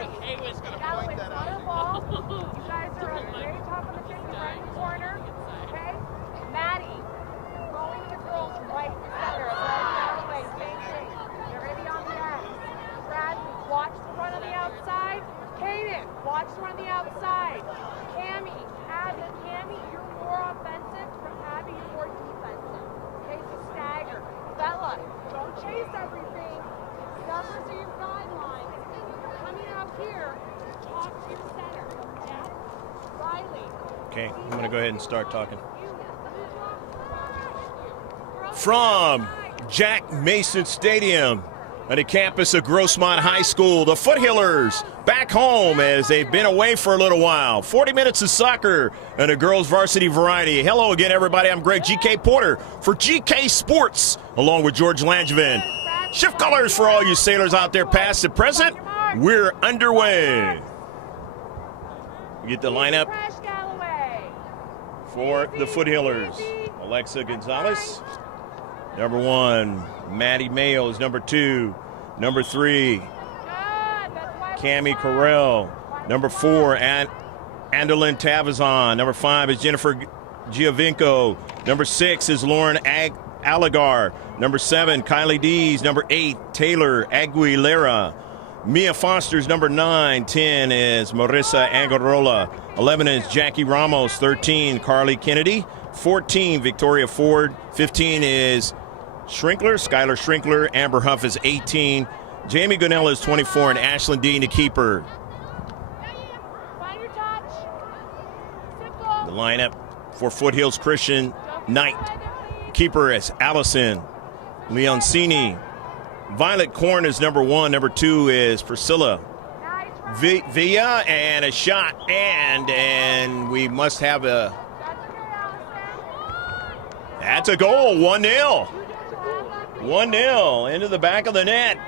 Maddie. Galloway, flutter ball. You guys are at the very top of the field, right corner. Okay? Maddie, going to the girls right center. Galloway, same thing. They're going to be on the end. Bradley, watch the run on the outside. Kaden, watch the run on the outside. Cammy, Abby, you're more offensive. From Abby, you're more defensive. Okay, so stagger. Bella, don't chase everything. Numbers are your guidelines. You're coming out here. Talk to your center. Yeah? Riley. Okay, I'm going to go ahead and start talking. From Jack Mason Stadium at the campus of Grossmont High School, the Foothillers back home as they've been away for a little while. 40 minutes of soccer and a girls varsity variety. Hello again, everybody. I'm Greg GK Porter for GK Sports, along with George Langevin. Shift colors for all you sailors out there, past and present. We're underway. We get the lineup for the Foothillers. Alexa Gonzalez, number 1. Maddie Mayo is number 2. Number 3, Cami Carell. Number 4, Andolyn Tavazon. Number 5 is Jennifer Giovinco. Number 6 is Lauren Aligar. Number 7, Kylie Dees. Number 8, Taylor Aguilera. Mia Foster's number 9. 10 is Marissa Angarola. 11 is Jackie Ramos. 13, Carly Kennedy. 14, Victoria Ford. 15 is Skylar Shrinkler. Amber Huff is 18. Jamie Gunnell is 24, and Ashlyn Dean, the keeper. The lineup for Foothills Christian Knight. Keeper is Allison Leoncini. Violet Korn is number 1. Number 2 is Priscilla Villa, and a shot, and we must have a. That's a goal. 1-0. 1-0 into the back of the net.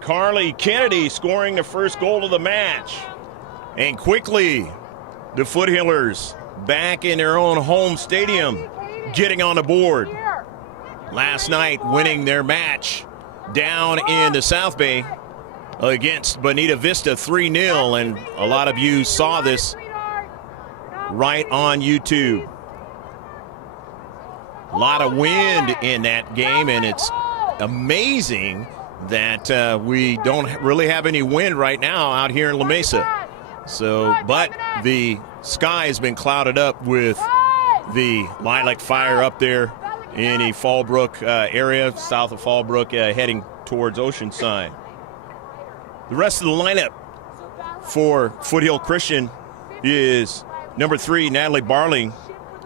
Carly Kennedy scoring the first goal of the match. And quickly, the Foothillers back in their own home stadium, getting on the board. Last night, winning their match down in the South Bay against Bonita Vista 3-0. And a lot of you saw this right on YouTube. A lot of wind in that game, and it's amazing that we don't really have any wind right now out here in La Mesa. So, but the sky has been clouded up with the lilac fire up there in the Fallbrook area, south of Fallbrook, heading towards Oceanside. The rest of the lineup for Foothill Christian is number 3, Natalie Barling.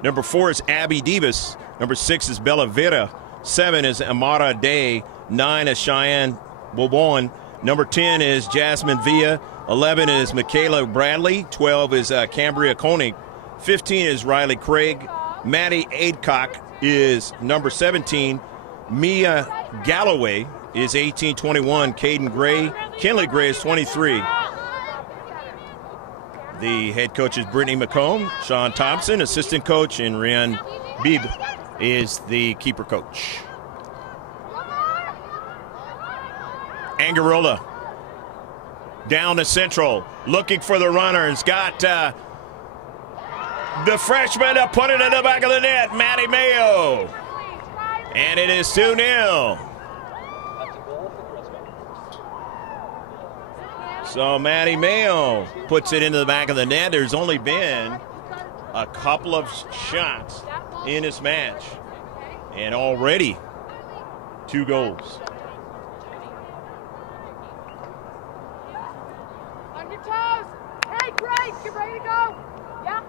Number 4 is Abby Davis. Number 6 is Bella Vera. 7 is Amara Day. 9 is Cheyenne Bobon. Number 10 is Jasmine Villa. 11 is Michaela Bradley. 12 is Cambria Koenig. 15 is Riley Craig. Maddie Aidcock is number 17. Mia Galloway is 18. 21, Caden Gray. Kinley Gray is 23. The head coach is Brittany McComb. Sean Thompson, assistant coach, and Ryan Beebe is the keeper coach. Angarola down to central, looking for the runner. It's got the freshman to put it in the back of the net, Maddie Mayo. And it is 2-0. So Maddie Mayo puts it into the back of the net. There's only been a couple of shots in this match, and already 2 goals. On your toes. Hey, Grace, you ready to go? Yeah.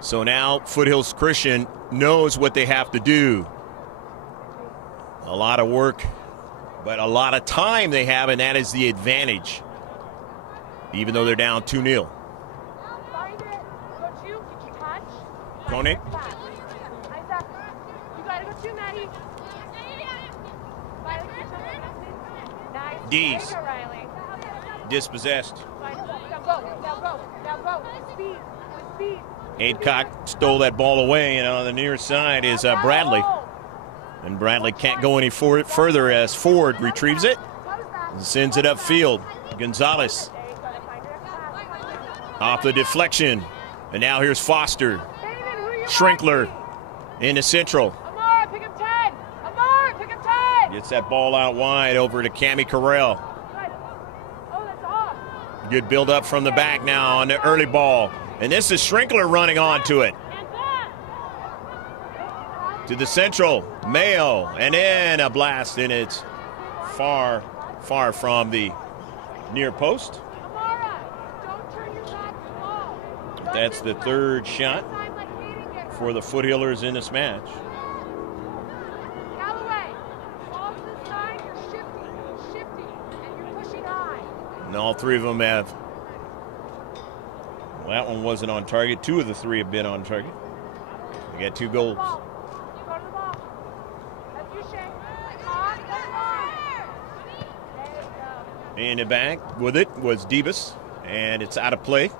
So now Foothills Christian knows what they have to do. A lot of work, but a lot of time they have, and that is the advantage, even though they're down 2-0. Koenig. You gotta go too, Maddie. Dees. Dispossessed. Aidcock stole that ball away, and on the near side is Bradley. And Bradley can't go any further as Ford retrieves it. Sends it upfield. Gonzalez off the deflection. And now here's Foster. Schrinkler into central. Amara, pick up 10. Amara, pick up 10. Gets that ball out wide over to Cami Carell. Oh, that's off. Good build up from the back now on the early ball. And this is Schrinkler running onto it. To the central, Mayo, and then a blast, and it's far, far from the near post. Amara, don't turn your back to the ball. That's the third shot for the Foothillers in this match. Galloway, ball to the side, you're shifting, and you're pushing high. And all three of them have. Well, that one wasn't on target. Two of the three have been on target. They got 2 goals. In the back with it was Debus, and it's out of play.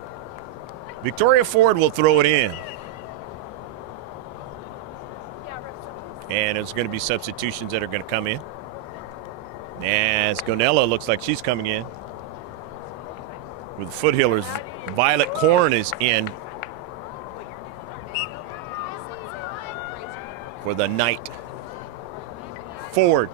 Victoria Ford will throw it in. And it's going to be substitutions that are going to come in. As Gonella looks like she's coming in. With the Foothillers, Violet Korn is in for the night. Ford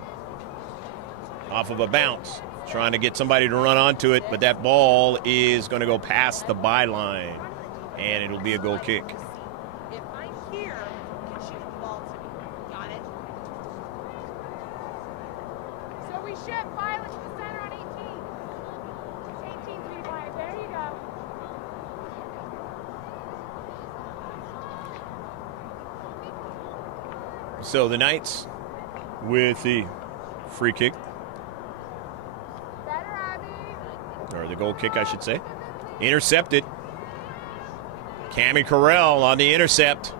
off of a bounce. Trying to get somebody to run onto it, but that ball is going to go past the byline, and it'll be a goal kick. If I'm here, you can shoot the ball to me. Got it? So we shift Violet to the center on 18. 18, sweetie Violet. There you go. So the Knights with the free kick. Or the goal kick, I should say. Intercepted. Cami Carell on the intercept.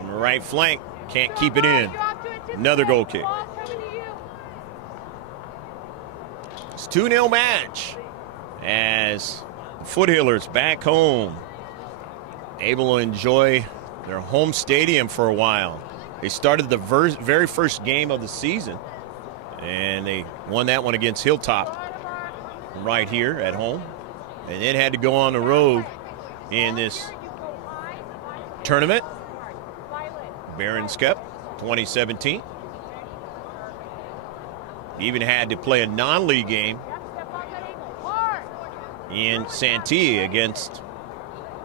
On the right flank. Can't keep it in. Another goal kick. It's 2-0 match. As the Foothillers back home. Able to enjoy their home stadium for a while. They started the very first game of the season. And they won that one against Hilltop. Right here at home, and then had to go on the road in this tournament, Barron's Cup 2017. Even had to play a non-league game in Santee against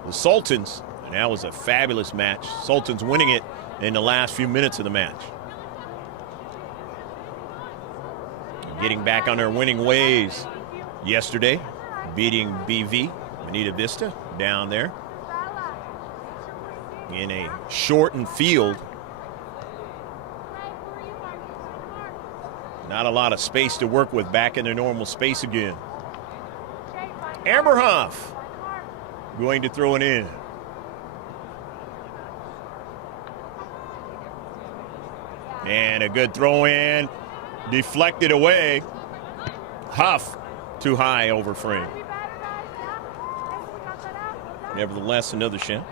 the Sultans, and that was a fabulous match. Sultans winning it in the last few minutes of the match. Getting back on their winning ways yesterday, beating BV, Bonita Vista, down there in a shortened field. Not a lot of space to work with, back in their normal space again. Amberhoff going to throw it in. And a good throw in, deflected away. Huff. Too high over frame. Nevertheless, another shot.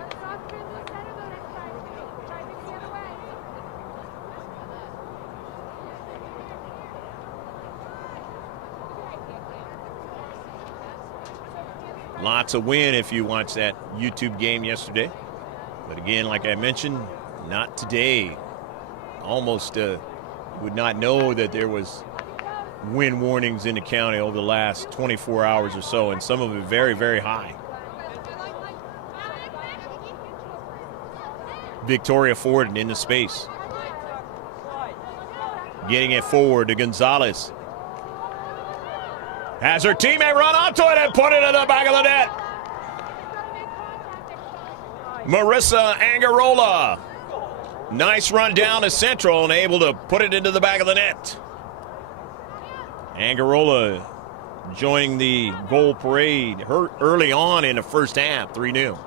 Lots of win if you watched that YouTube game yesterday. But again, like I mentioned, not today. Almost would not know that there was wind warnings in the county over the last 24 hours or so, and some of it very, very high. Victoria Ford in the space. Getting it forward to Gonzalez. Has her teammate run onto it and put it in the back of the net. Marissa Angarola. Nice run down to central and able to put it into the back of the net. Angarola joining the goal parade early on in the first half, 3-0.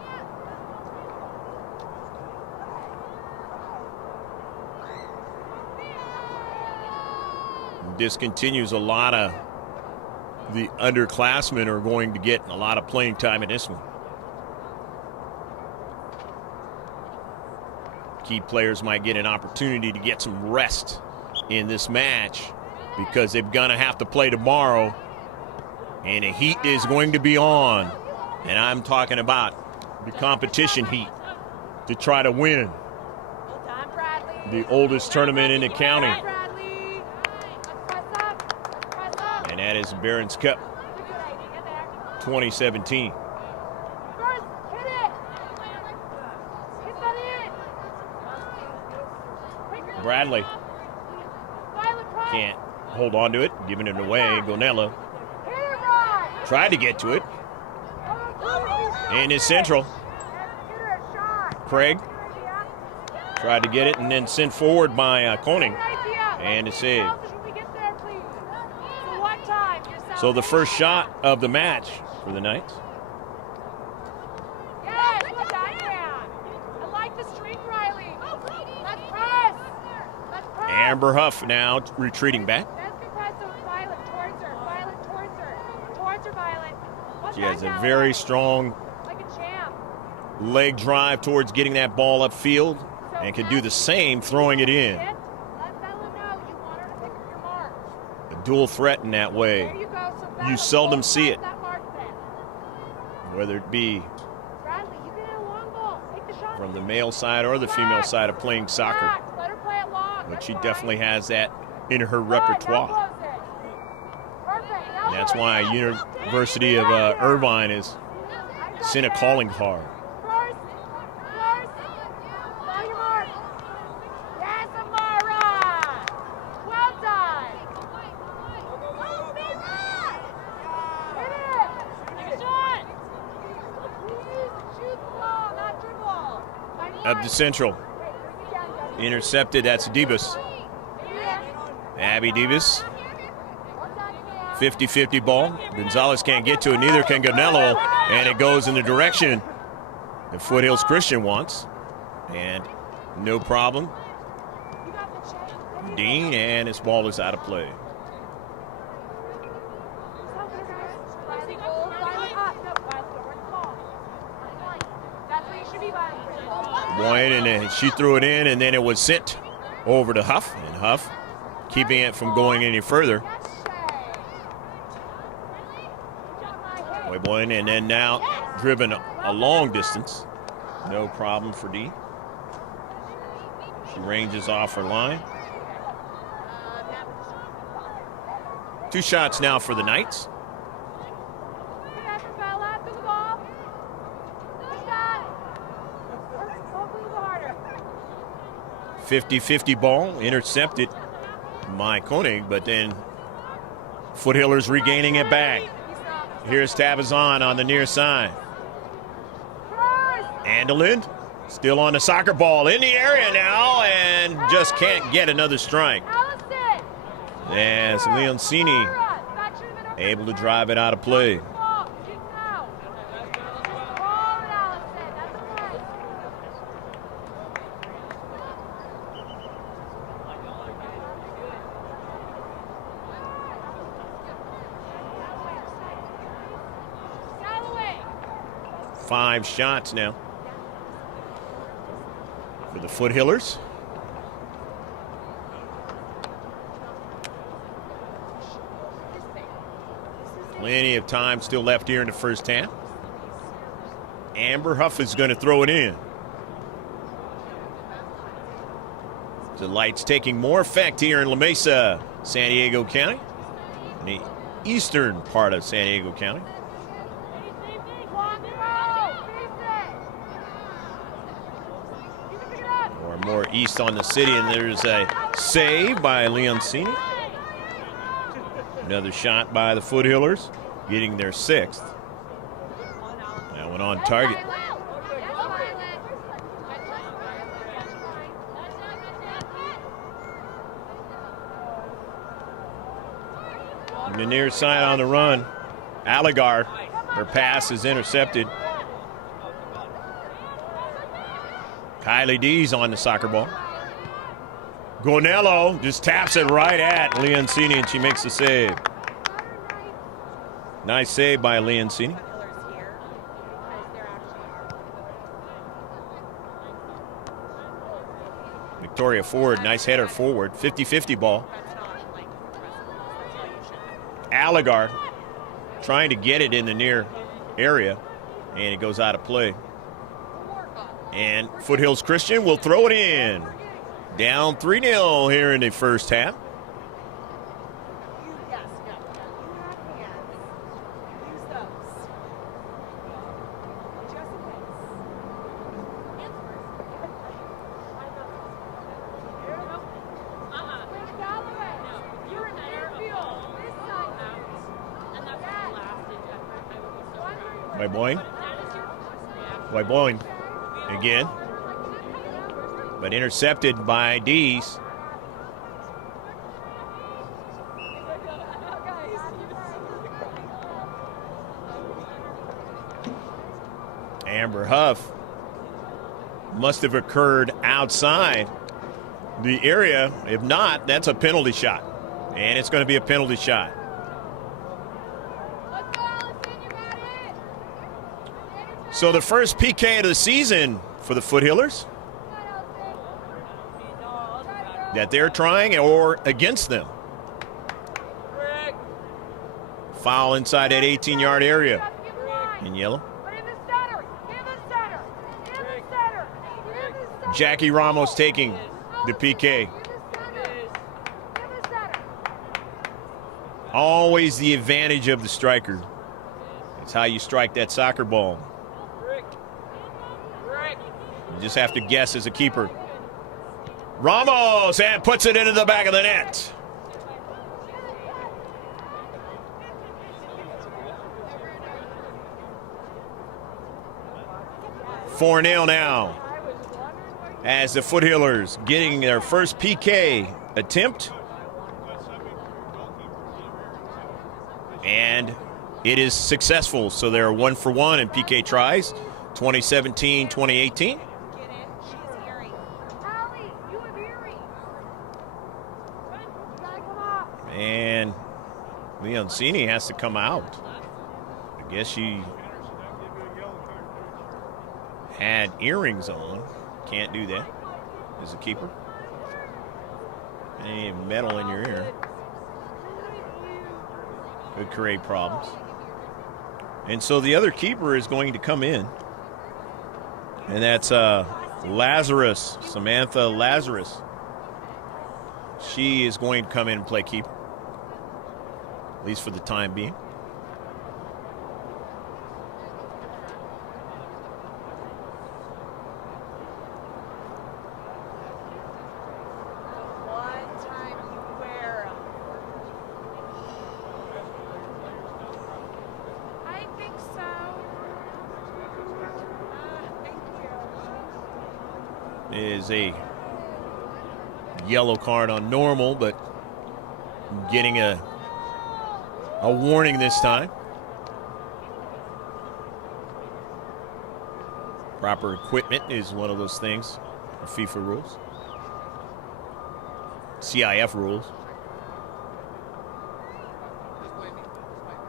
This continues. A lot of the underclassmen are going to get a lot of playing time in this one. Key players might get an opportunity to get some rest in this match because they're going to have to play tomorrow, and the heat is going to be on. And I'm talking about the competition heat to try to win the oldest tournament in the county. And that is Barron's Cup 2017. Bradley can't hold on to it, giving it away. Gonella tried to get to it. In his central. Craig tried to get it and then sent forward by Koenig. And a save. So the first shot of the match for the Knights. Amber Huff now retreating back. She has a very strong leg drive towards getting that ball upfield and can do the same throwing it in. A dual threat in that way. You seldom see it, whether it be from the male side or the female side of playing soccer. But she definitely has that in her repertoire. And that's why University of Irvine is sent a calling card. Up to central. Intercepted, that's Debus. Abby Debus. 50-50 ball. Gonzalez can't get to it, neither can Gonello, and it goes in the direction that Foothills Christian wants. And no problem. Dean, and his ball is out of play. Boyd, and then she threw it in, and then it was sent over to Huff, and Huff keeping it from going any further. Boyd, and then now driven a long distance. No problem for Dee. She ranges off her line. 2 shots now for the Knights. 50-50 ball, intercepted by Koenig, but then Foothillers regaining it back. Here's Tabazon on the near side. Andelin still on the soccer ball in the area now and just can't get another strike. As Leoncini able to drive it out of play. Five shots now for the Foothillers. Plenty of time still left here in the first half. Amber Huff is going to throw it in. The lights taking more effect here in La Mesa, San Diego County, in the eastern part of San Diego County. More east on the city, and there's a save by Leoncini. Another shot by the Foothillers, getting their 6th. That one on target. On the near side on the run, Allegar, her pass is intercepted. Kylie D's on the soccer ball. Gonello just taps it right at Leoncini, and she makes the save. Nice save by Leoncini. Victoria Ford, nice header forward. 50-50 ball. Gallagher trying to get it in the near area, and it goes out of play. And Foothills Christian will throw it in. Down 3-0 here in the first half. Boyne again, but intercepted by Dees. Amber Huff must have occurred outside the area. If not, that's a penalty shot, and it's going to be a penalty shot. So the first PK of the season for the Foothillers that they're trying or against them. Foul inside that 18-yard area in yellow. Jackie Ramos taking the PK. Always the advantage of the striker. It's how you strike that soccer ball. You just have to guess as a keeper. Ramos, and puts it into the back of the net. (4-0) now, as the Foothillers getting their first PK attempt. And it is successful, so they're 1 for 1 in PK tries, 2017-2018. And Leoncini has to come out. I guess she had earrings on. Can't do that as a keeper. Any metal in your ear could create problems. And so the other keeper is going to come in. And that's Lazarus, Samantha Lazarus. She is going to come in and play keeper, at least for the time being. Is a yellow card on normal, but getting a warning this time. Proper equipment is one of those things, FIFA rules, CIF rules.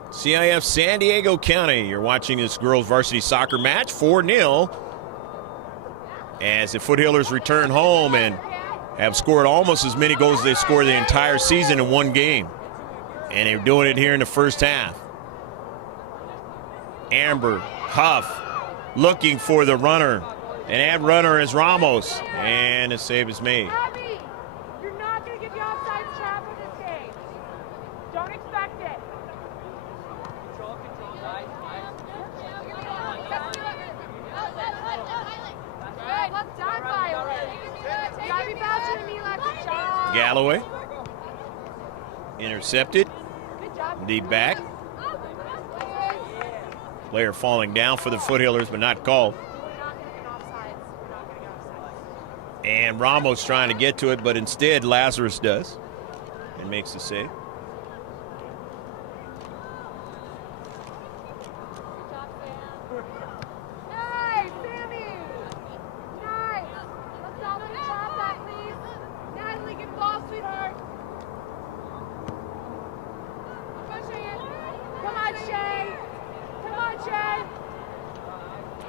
CIF San Diego County, you're watching this girls varsity soccer match, 4-0. As the Foothillers return home and have scored almost as many goals as they scored the entire season in one game. And they're doing it here in the first half. Amber Huff looking for the runner. And that runner is Ramos. And the save is made. Abby, you're not going to get the offside trap in this game. Don't expect it. Galloway intercepted. Deep back. Player falling down for the Foothillers, but not called. And Ramos trying to get to it, but instead Lazarus does and makes the save.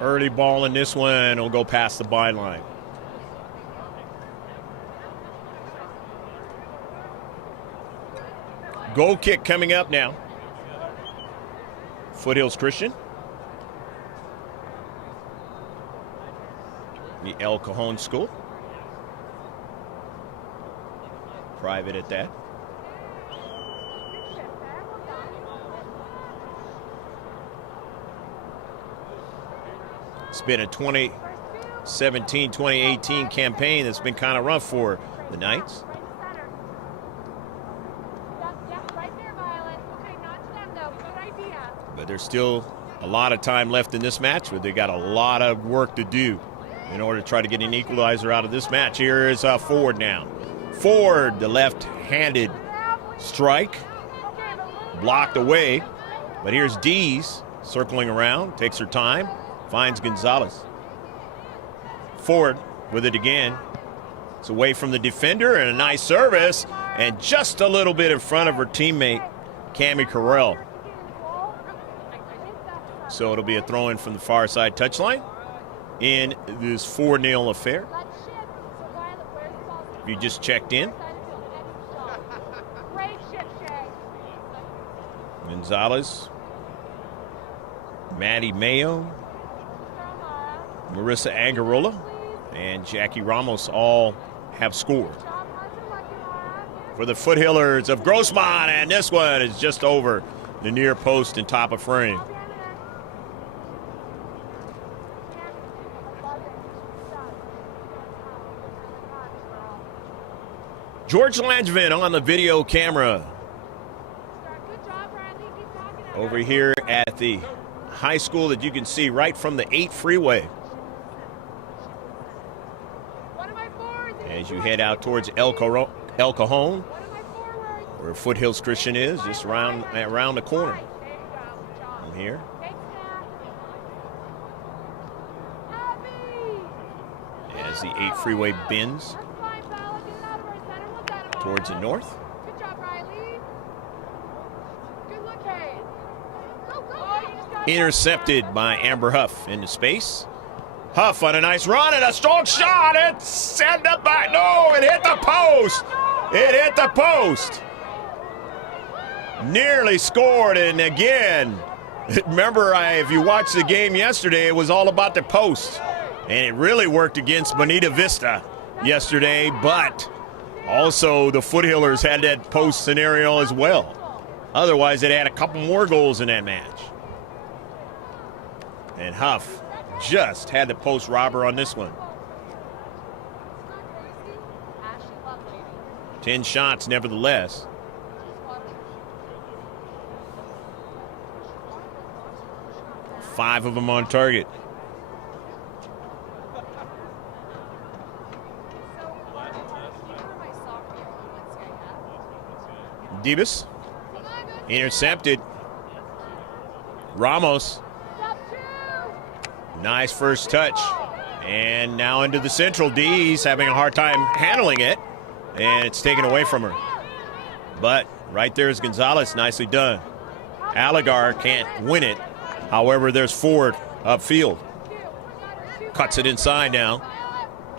Early ball in this one will go past the byline. Goal kick coming up now. Foothills Christian. The El Cajon School. Private at that. It's been a 2017-2018 campaign that's been kind of rough for the Knights. But there's still a lot of time left in this match, but they got a lot of work to do in order to try to get an equalizer out of this match. Here is Ford now. Ford, the left-handed strike, blocked away. But here's Dees circling around, takes her time, finds Gonzalez. Ford with it again. It's away from the defender and a nice service, and just a little bit in front of her teammate, Cammie Carell. So it'll be a throw-in from the far side touchline in this 4-0 affair. If you just checked in. Gonzalez, Maddie Mayo, Marissa Angarola, and Jackie Ramos all have scored for the Foothillers of Grossmont, and this one is just over the near post and top of frame. George Langevin on the video camera over here at the high school that you can see right from the 8 freeway as you head out towards El Cajon, where Foothills Christian is, just around the corner from here. As the 8 freeway bends towards the north. Good job, Riley. Good look, Hayes. Intercepted by Amber Huff into space. Huff on a nice run and a strong shot. It's sent up back. No, it hit the post. It hit the post. Nearly scored, and again, remember, if you watched the game yesterday, it was all about the post. And it really worked against Bonita Vista yesterday, but also the Foothillers had that post scenario as well. Otherwise, it had a couple more goals in that match. And Huff just had the post robber on this one. 10 shots nevertheless. Five of them on target. Davis intercepted. Ramos. Nice first touch. And now into the central. D's having a hard time handling it. And it's taken away from her. But right there is Gonzalez. Nicely done. Allegar can't win it. However, there's Ford upfield. Cuts it inside now.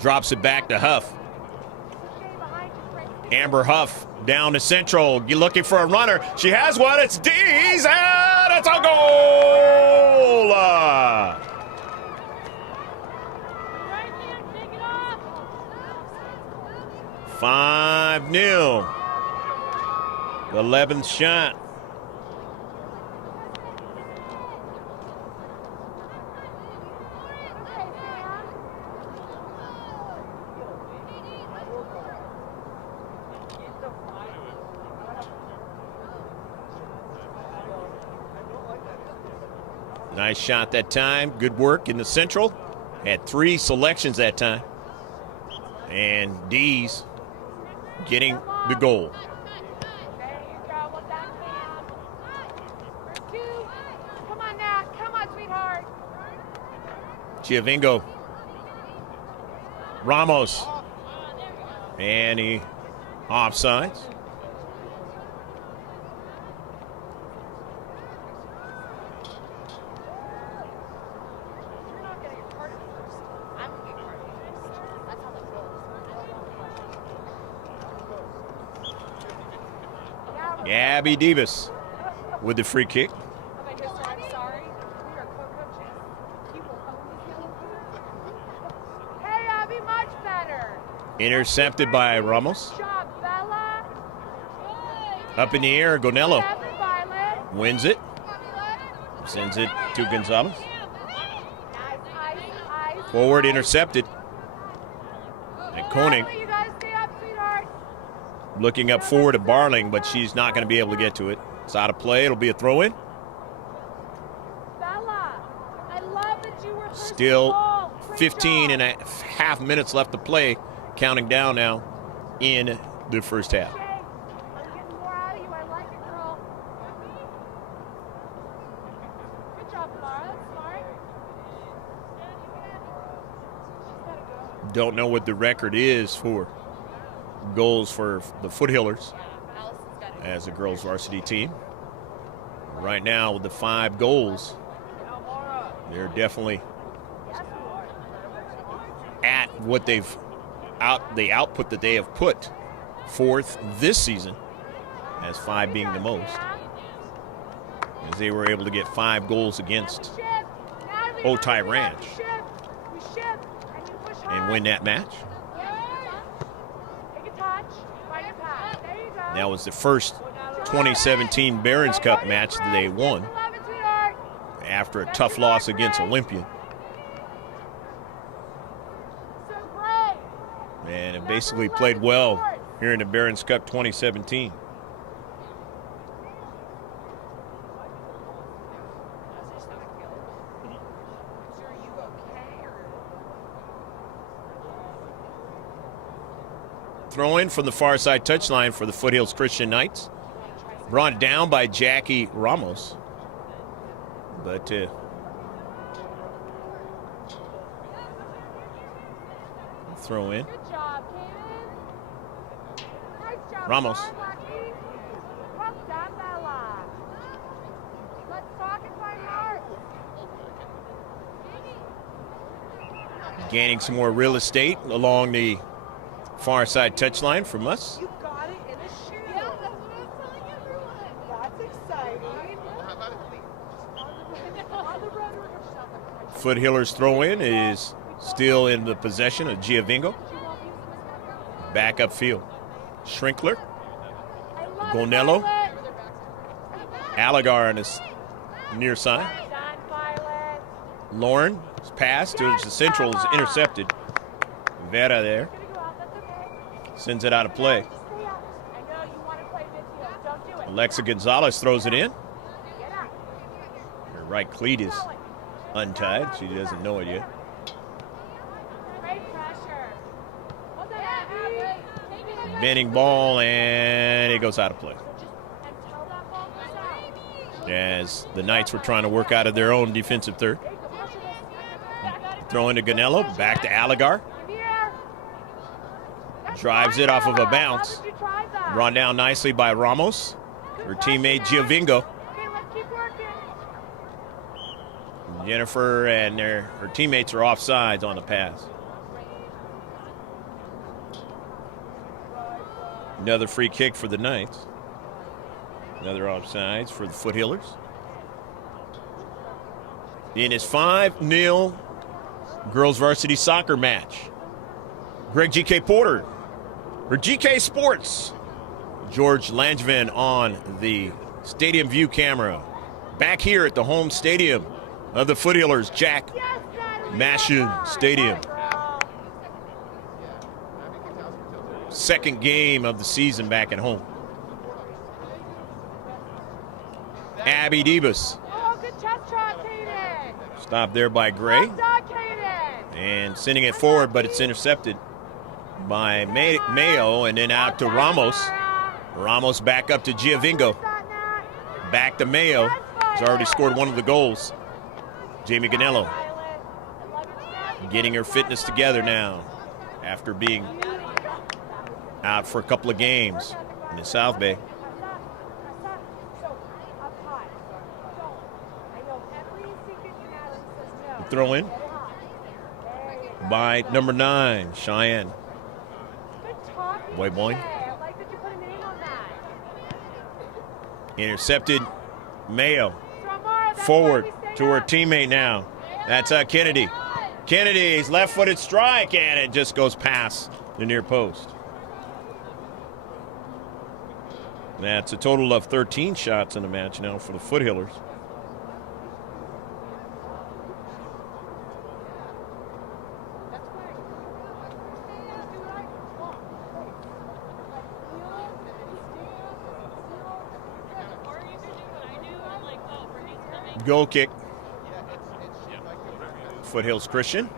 Drops it back to Huff. Amber Huff down to central. You're looking for a runner. She has one. It's Dees, and it's a goal! 5-0. 11th shot. Nice shot that time. Good work in the central. Had 3 selections that time. And Dees getting the goal. Come on, Nat. Come on, sweetheart. Giovingo. Ramos. And he offsides. Abby Davis with the free kick. Intercepted by Ramos. Good job, Bella. Up in the air, Gonello 7, Violet. wins it. Sends it to Gonzalez. Nice, ice, ice. Forward intercepted. And Koenig Violet, you guys stay up, sweetheart. looking up forward at Barling, but she's not going to be able to get to it. It's out of play. It'll be a throw-in. Bella, I love that you were first Still ball. Great 15 job. and a half minutes left to play. Counting down now in the first half. Jay, I'm getting more out of you. I like it, girl. Good job, Laura. That's smart. She's gotta go. Don't know what the record is for goals for the Foothillers as a girls varsity team. Right now with the 5 goals, they're definitely at what the output that they have put forth this season, as 5 being the most, as they were able to get 5 goals against Otay Ranch and win that match. Take a touch. Find your pass. There you go. That was the first 2017 Barron's Cup match that they won Love it, sweetheart. after a tough loss against Olympia. So great. And it basically played well here in the Barron's Cup 2017. Throw in from the far side touchline for the Foothills Christian Knights. Brought down by Jackie Ramos. But throw in. Good job, Kaden. Nice job, Ramos. Lucky. Well done, Bella. Let's talk and find hearts. Gaining some more real estate along the far side touchline from us. You got it in a shoe. Yeah, that's what I was telling everyone. That's exciting. On the road, we're gonna shove it. Foothillers throw in is still in the possession of Giovingo. Back upfield. Schrinkler. I love Gonello. it, Violet. Alligar on his near side. Done, Violet. Lauren pass to the central is intercepted. Vera there Gonna go out, that's okay. sends it out of play. Just stay out. I know you want to play midfield. Don't do it. Alexa Gonzalez throws it in. Get up. Her right cleat is untied. She doesn't know it yet. Great pressure. Hold that, Abby. Bending ball, and it goes out of play. Until that ball goes out. As the Knights were trying to work out of their own defensive third. There you go. Pressure this. Throw into Ganello, back to Alligar. In the air. Drives it off of a bounce. How did you try that? Run down nicely by Ramos. Her teammate Giovingo. Okay, let's keep working. Jennifer and her teammates are offsides on the pass. Another free kick for the Knights. Another offsides for the Foothillers. In his 5-0 girls varsity soccer match, Greg G.K. Porter, or G.K. Sports, George Langevin on the stadium view camera. Back here at the home stadium of the Foothillers, Jack Yes, Natalie. Mashin Stadium. Girl. Second game of the season back at home. Abby Debus. Oh, good chest shot, Kaden. Stopped there by Gray. Well done, Kaden. And sending it forward, but it's intercepted by Mayo, and then out to Ramos. Ramos back up to Giovingo. Back to Mayo. He's already scored one of the goals. Jamie Ganello getting her fitness together now after being out for a couple of games in the South Bay. Throw in by number 9, Cheyenne. Boy, boy. I like that you put a name on that. Intercepted Mayo. Stromara, that's Forward why we stay to her up. teammate now. That's Kennedy. Kennedy's left-footed strike, and it just goes past the near post. That's a total of 13 shots in the match now for the Foothillers. Goal kick. Foothills Christian.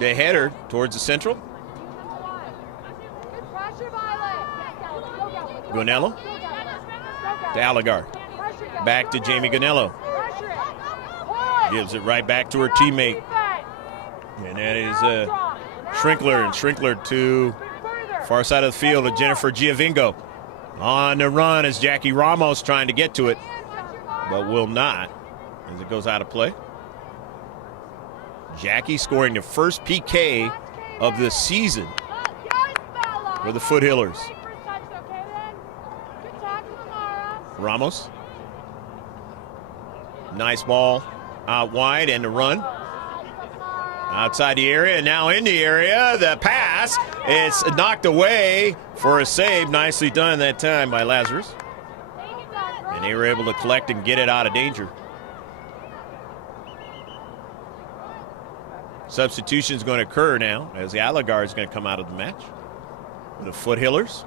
The header towards the central. Gonello to Allegar. Back to Jamie Gonello. Gives it right back to her teammate. And that is Schrinkler. And Schrinkler to far side of the field to Jennifer Giovingo. On the run is Jackie Ramos trying to get to it, but will not as it goes out of play. Jackie scoring the first PK of the season for the Foothillers. Ramos. Nice ball out wide and the run. Outside the area and now in the area. The pass. It's knocked away for a save. Nicely done that time by Lazarus. And they were able to collect and get it out of danger. Substitution is going to occur now as the Allegar is going to come out of the match. The Foothillers.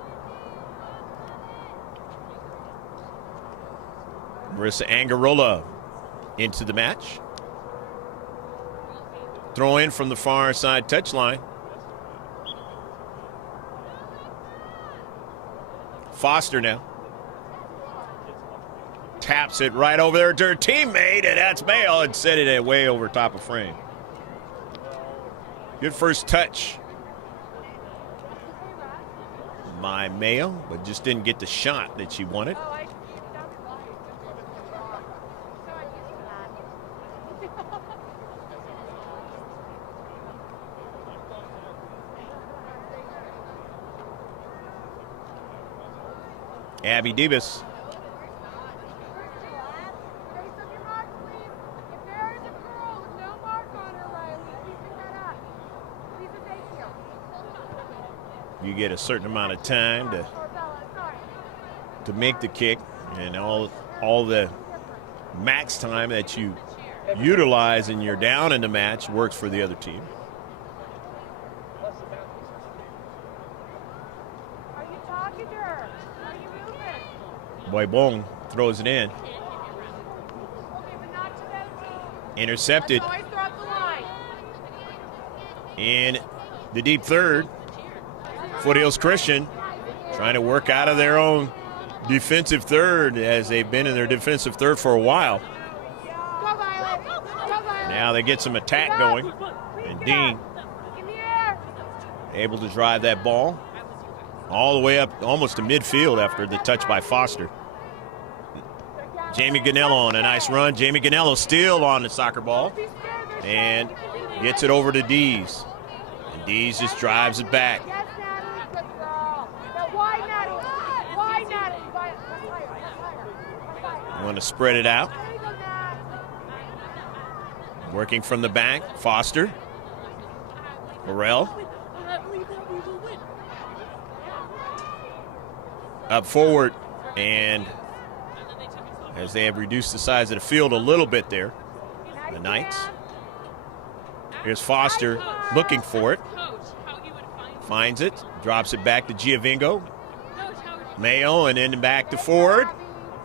Marissa Angarola into the match. Throw in from the far side touchline. Foster now. Taps it right over there to her teammate, and that's Mayo, and set it way over top of frame. Good first touch by Mayo, but just didn't get the shot that she wanted. Abby Davis. You get a certain amount of time to make the kick, and all the max time that you utilize and you're down in the match works for the other team. Boybong throws it in. Intercepted in the deep third. Foothills Christian trying to work out of their own defensive third as they've been in their defensive third for a while. Now they get some attack going. And Dean able to drive that ball all the way up almost to midfield after the touch by Foster. Jamie Gonello on a nice run. Jamie Gonello still on the soccer ball and gets it over to Dees. And Dees just drives it back. Want to spread it out. Working from the back, Foster. Burrell. Up forward, and as they have reduced the size of the field a little bit there, the Knights. Here's Foster looking for it. Finds it, drops it back to Giovingo. Mayo, and then back to Ford.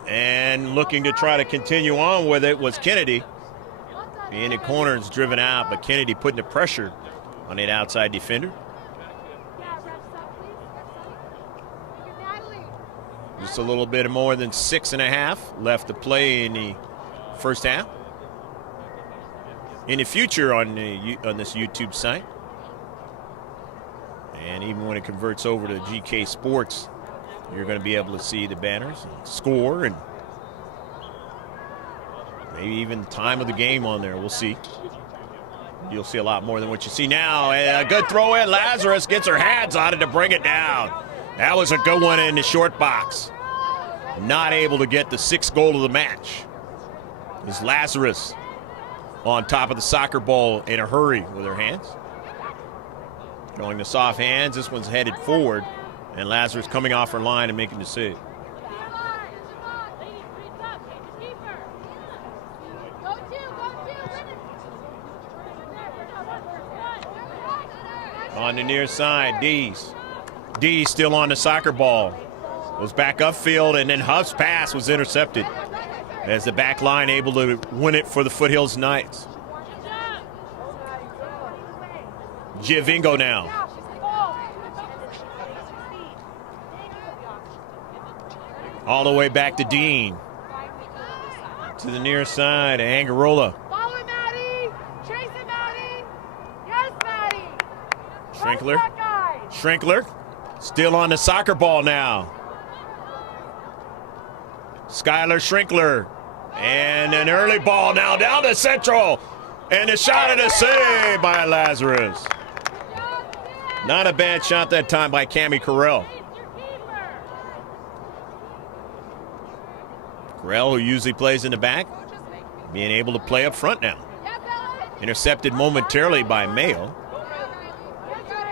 And looking to try to continue on with it was Kennedy. In the corner is driven out, but Kennedy putting the pressure on that outside defender. Just a little bit more than 6.5 left to play in the first half. In the future on this YouTube site. And even when it converts over to GK Sports, you're going to be able to see the banners, and score, and maybe even the time of the game on there. We'll see. You'll see a lot more than what you see now. A good throw in. Lazarus gets her hands on it to bring it down. That was a good one in the short box. Not able to get the 6th goal of the match. Is Lazarus on top of the soccer ball in a hurry with her hands. Throwing the soft hands. This one's headed forward. And Lazarus coming off her line and making the save. On the near side, Dees. Dees still on the soccer ball. Goes back upfield, and then Huff's pass was intercepted as the back line able to win it for the Foothills Knights. Giovingo now. All the way back to Dean. To the near side, Angarola. Follow it, Maddie. Chase it, Maddie. Yes, Maddie. Schrinkler. Schrinkler. Still on the soccer ball now. Skylar Schrinkler. And an early ball now down to Central. And a shot and a save by Lazarus. Not a bad shot that time by Cammie Carell. Carell, who usually plays in the back, being able to play up front now. Intercepted momentarily by Mayo.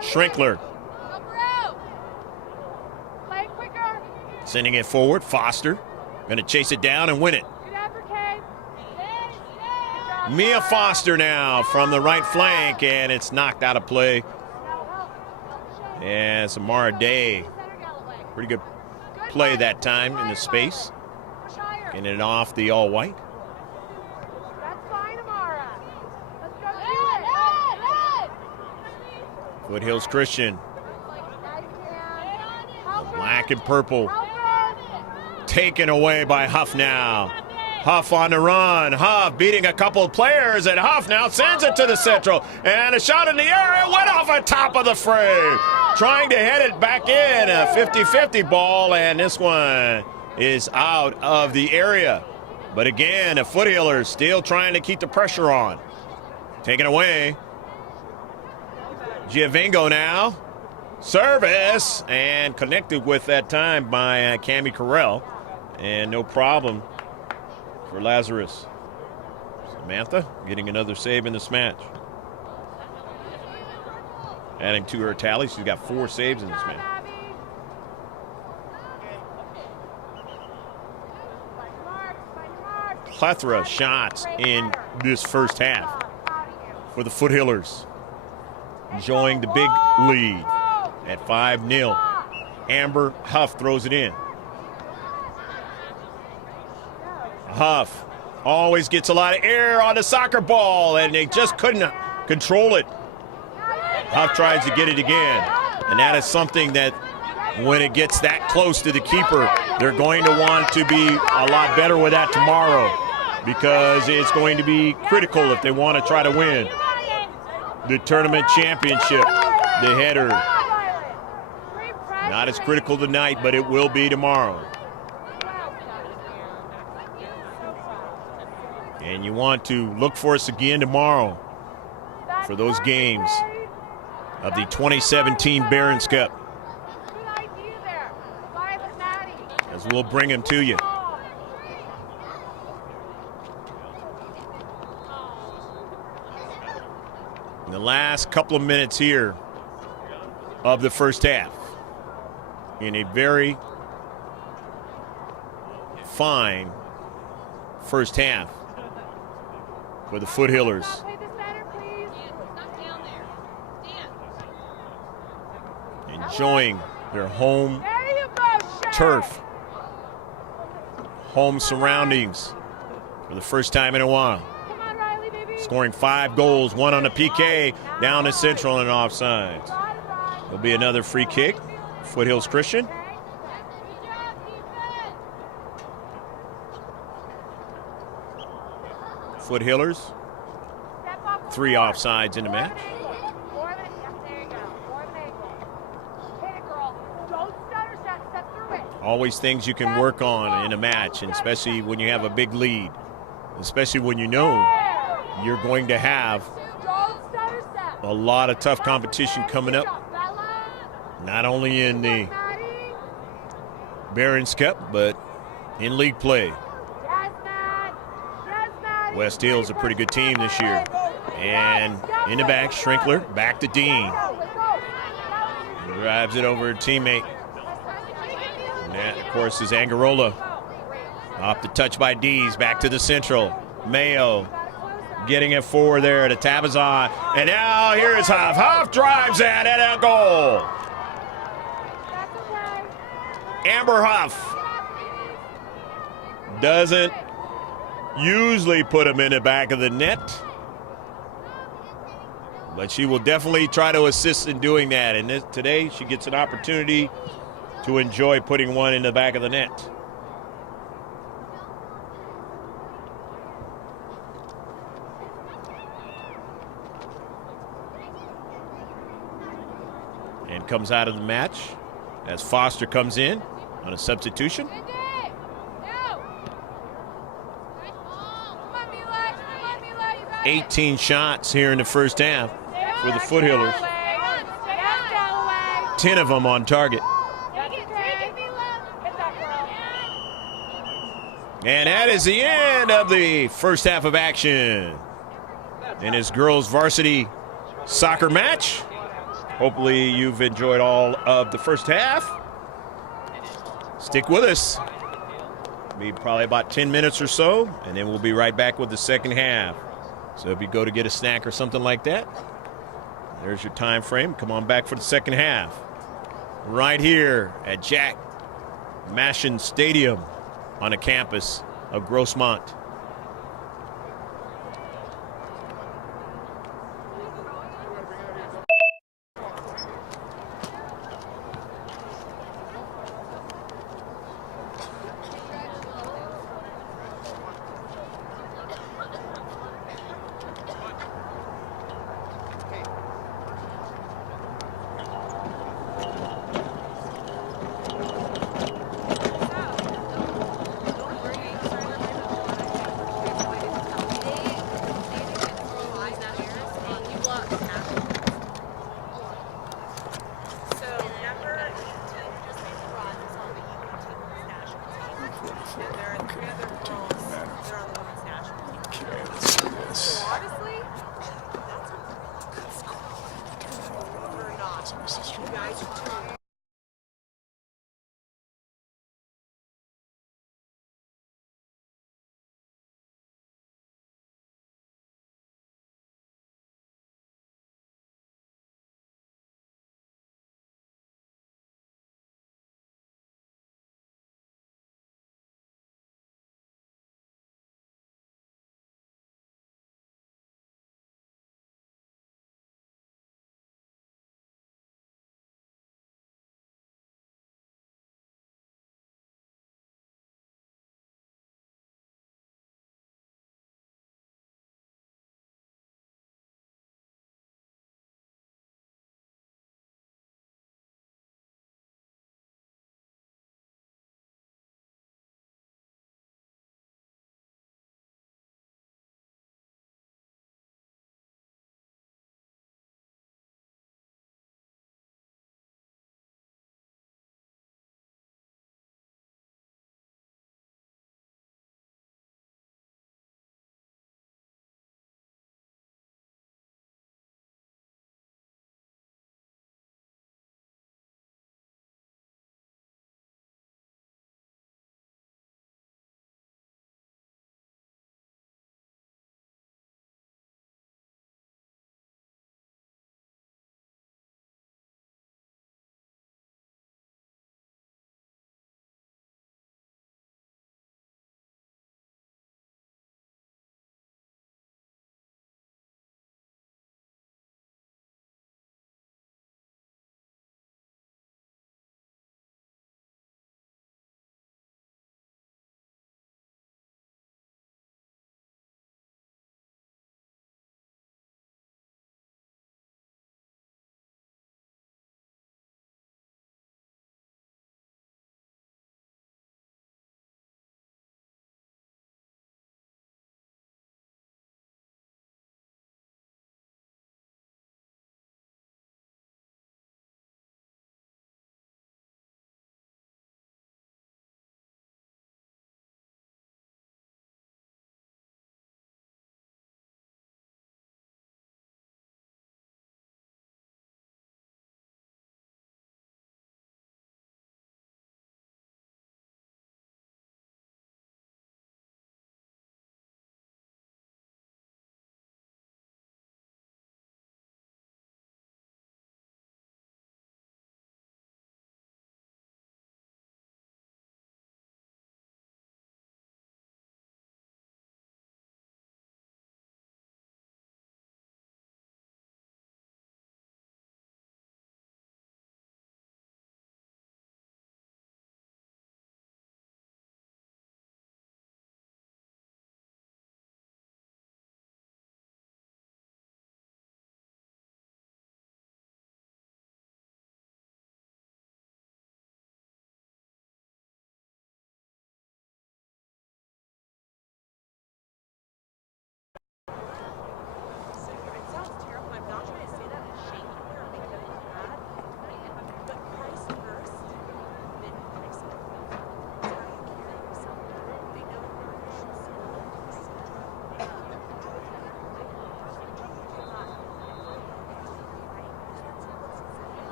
Schrinkler. Sending it forward. Foster going to chase it down and win it. Mia Foster now from the right flank, and it's knocked out of play. And Samara Day. Pretty good play that time in the space. Getting it off the all-white. That's fine, Amara. Let's go do it. Foothills Christian. The black and purple. Taken away by Huff now. Huff on the run. Huff beating a couple of players, and Huff now sends it to the Central. And a shot in the air. It went off the top of the frame. Trying to head it back in. A 50-50 ball, and this one is out of the area. But again, the Foothillers still trying to keep the pressure on. Taken away. Giovingo now. Service, and connected with that time by Cammie Carell. And no problem for Lazarus. Samantha getting another save in this match. Adding to her tally, she's got 4 saves in this match. Plethora of shots in this first half for the Foothillers. Enjoying the big lead at 5-0. Amber Huff throws it in. Huff always gets a lot of air on the soccer ball, and they just couldn't control it. Huff tries to get it again, and that is something that when it gets that close to the keeper, they're going to want to be a lot better with that tomorrow, because it's going to be critical if they want to try to win the tournament championship. The header, not as critical tonight, but it will be tomorrow. And you want to look for us again tomorrow for those games of the 2017 Barron's Cup, as we'll bring them to you. In the last couple of minutes here of the first half, in a very fine first half for the Foothillers. Enjoying their home turf, home surroundings for the first time in a while. Scoring 5 goals, 1 on the PK, down to Central and offsides. There'll be another free kick, Foothills Christian. Foothillers, 3 offsides in the match. Always things you can work on in a match, and especially when you have a big lead, especially when you know you're going to have a lot of tough competition coming up, not only in the Barron's Cup, but in league play. West Hill's a pretty good team this year. And in the back, Schrinkler, back to Dean. Drives it over a teammate. And that, of course, is Angarola. Off the touch by Dees, back to the central. Mayo getting it forward there to Tabazon. And now here's Huff. Huff drives that and a goal. Amber Huff doesn't usually put him in the back of the net, but she will definitely try to assist in doing that. And today she gets an opportunity to enjoy putting one in the back of the net. And comes out of the match as Foster comes in on a substitution. 18 shots here in the first half for the Foothillers. 10 of them on target. And that is the end of the first half of action in this girls varsity soccer match. Hopefully you've enjoyed all of the first half. Stick with us. Be probably about 10 minutes or so, and then we'll be right back with the second half. So if you go to get a snack or something like that, there's your time frame. Come on back for the second half. Right here at Jack Mashin Stadium on the campus of Grossmont.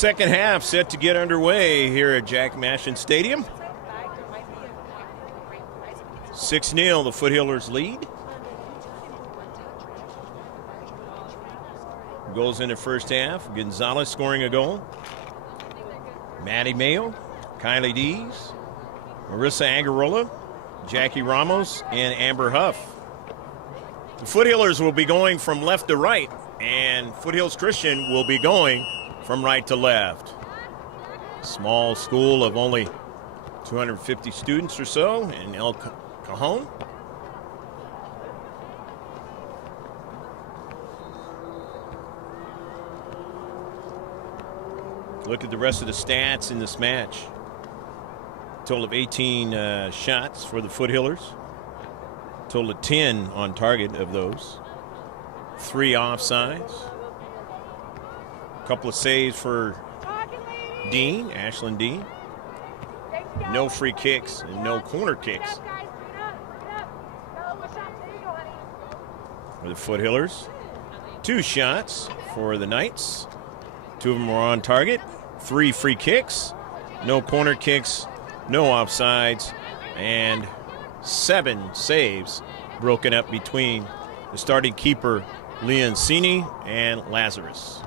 Second half set to get underway here at Jack Mashin Stadium. 6-0, the Foothills lead. Goals in the first half. Gonzalez scoring a goal. Maddie Mayo, Kylie Dees, Marissa Angarola, Jackie Ramos, and Amber Huff. The Foothills will be going from left to right, and Foothills Christian will be going from right to left. Small school of only 250 students or so in El Cajon. Look at the rest of the stats in this match. Total of 18 shots for the Foothills. Total of 10 on target of those. 3 offsides. A couple of saves for Dean, Ashlyn Dean. No free kicks and no corner kicks for the Foothills. 2 shots for the Knights. 2 of them were on target. 3 free kicks, no corner kicks, no offsides, and 7 saves broken up between the starting keeper Leoncini and Lazarus.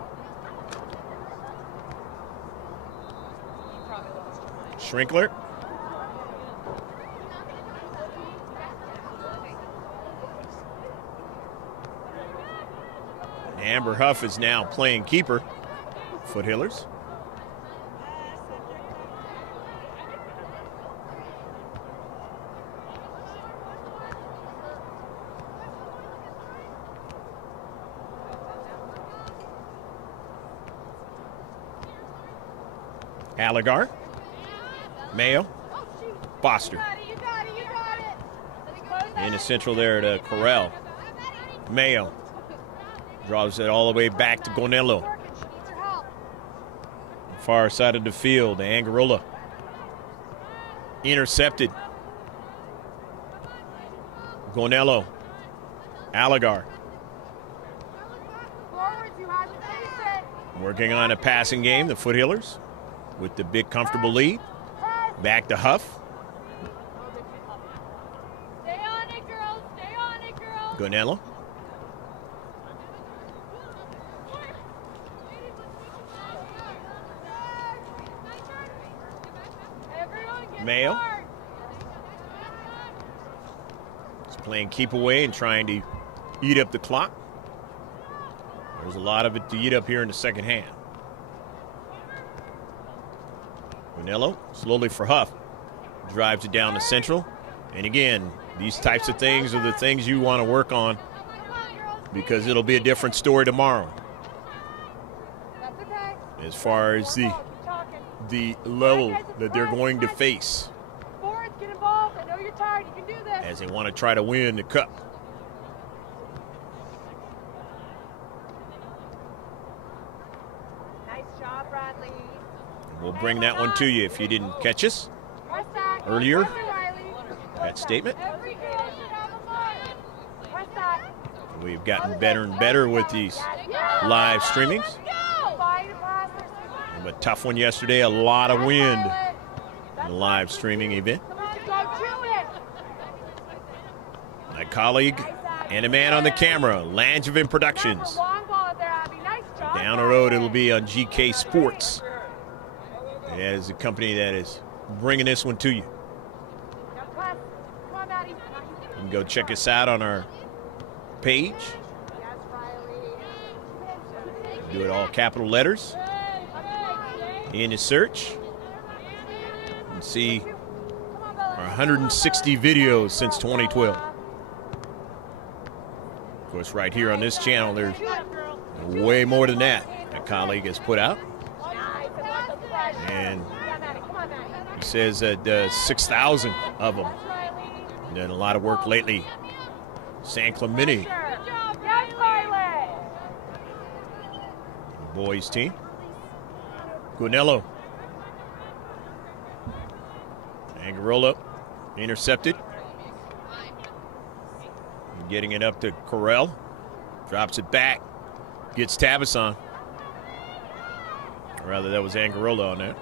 Schrinkler. Amber Huff is now playing keeper. Foothills. Allegar, Mayo, Foster. In the central there to Corral. Mayo draws it all the way back to Gonello. Far side of the field, Angarola. Intercepted. Gonello. Allegar. Working on a passing game, the Foothills, with the big comfortable lead. Back to Huff. Stay on it, girls. Stay on it, girls. Gonello. Mayo. He's playing keep away and trying to eat up the clock. There's a lot of it to eat up here in the second half. Gonello slowly for Huff. Drives it down to central. And again, these types of things are the things you want to work on because it'll be a different story tomorrow. As far as the level that they're going to face as they want to try to win the cup. Nice job, Bradley. We'll bring that one to you if you didn't catch us earlier. That statement. We've gotten better and better with these live streamings. A tough one yesterday, a lot of wind in the live streaming event. My colleague and a man on the camera, Langevin Productions. Down the road, it'll be on GK Sports. It is a company that is bringing this one to you. You can go check us out on our page. Do it all capital letters. In the search, and see our 160 videos since 2012. Of course, right here on this channel, there's way more than that a colleague has put out. And he says that 6,000 of them. Done a lot of work lately. San Clemente. Boys team. Gonello. Angarola intercepted. Getting it up to Corral. Drops it back. Gets Tabison. Rather, that was Angarola on that.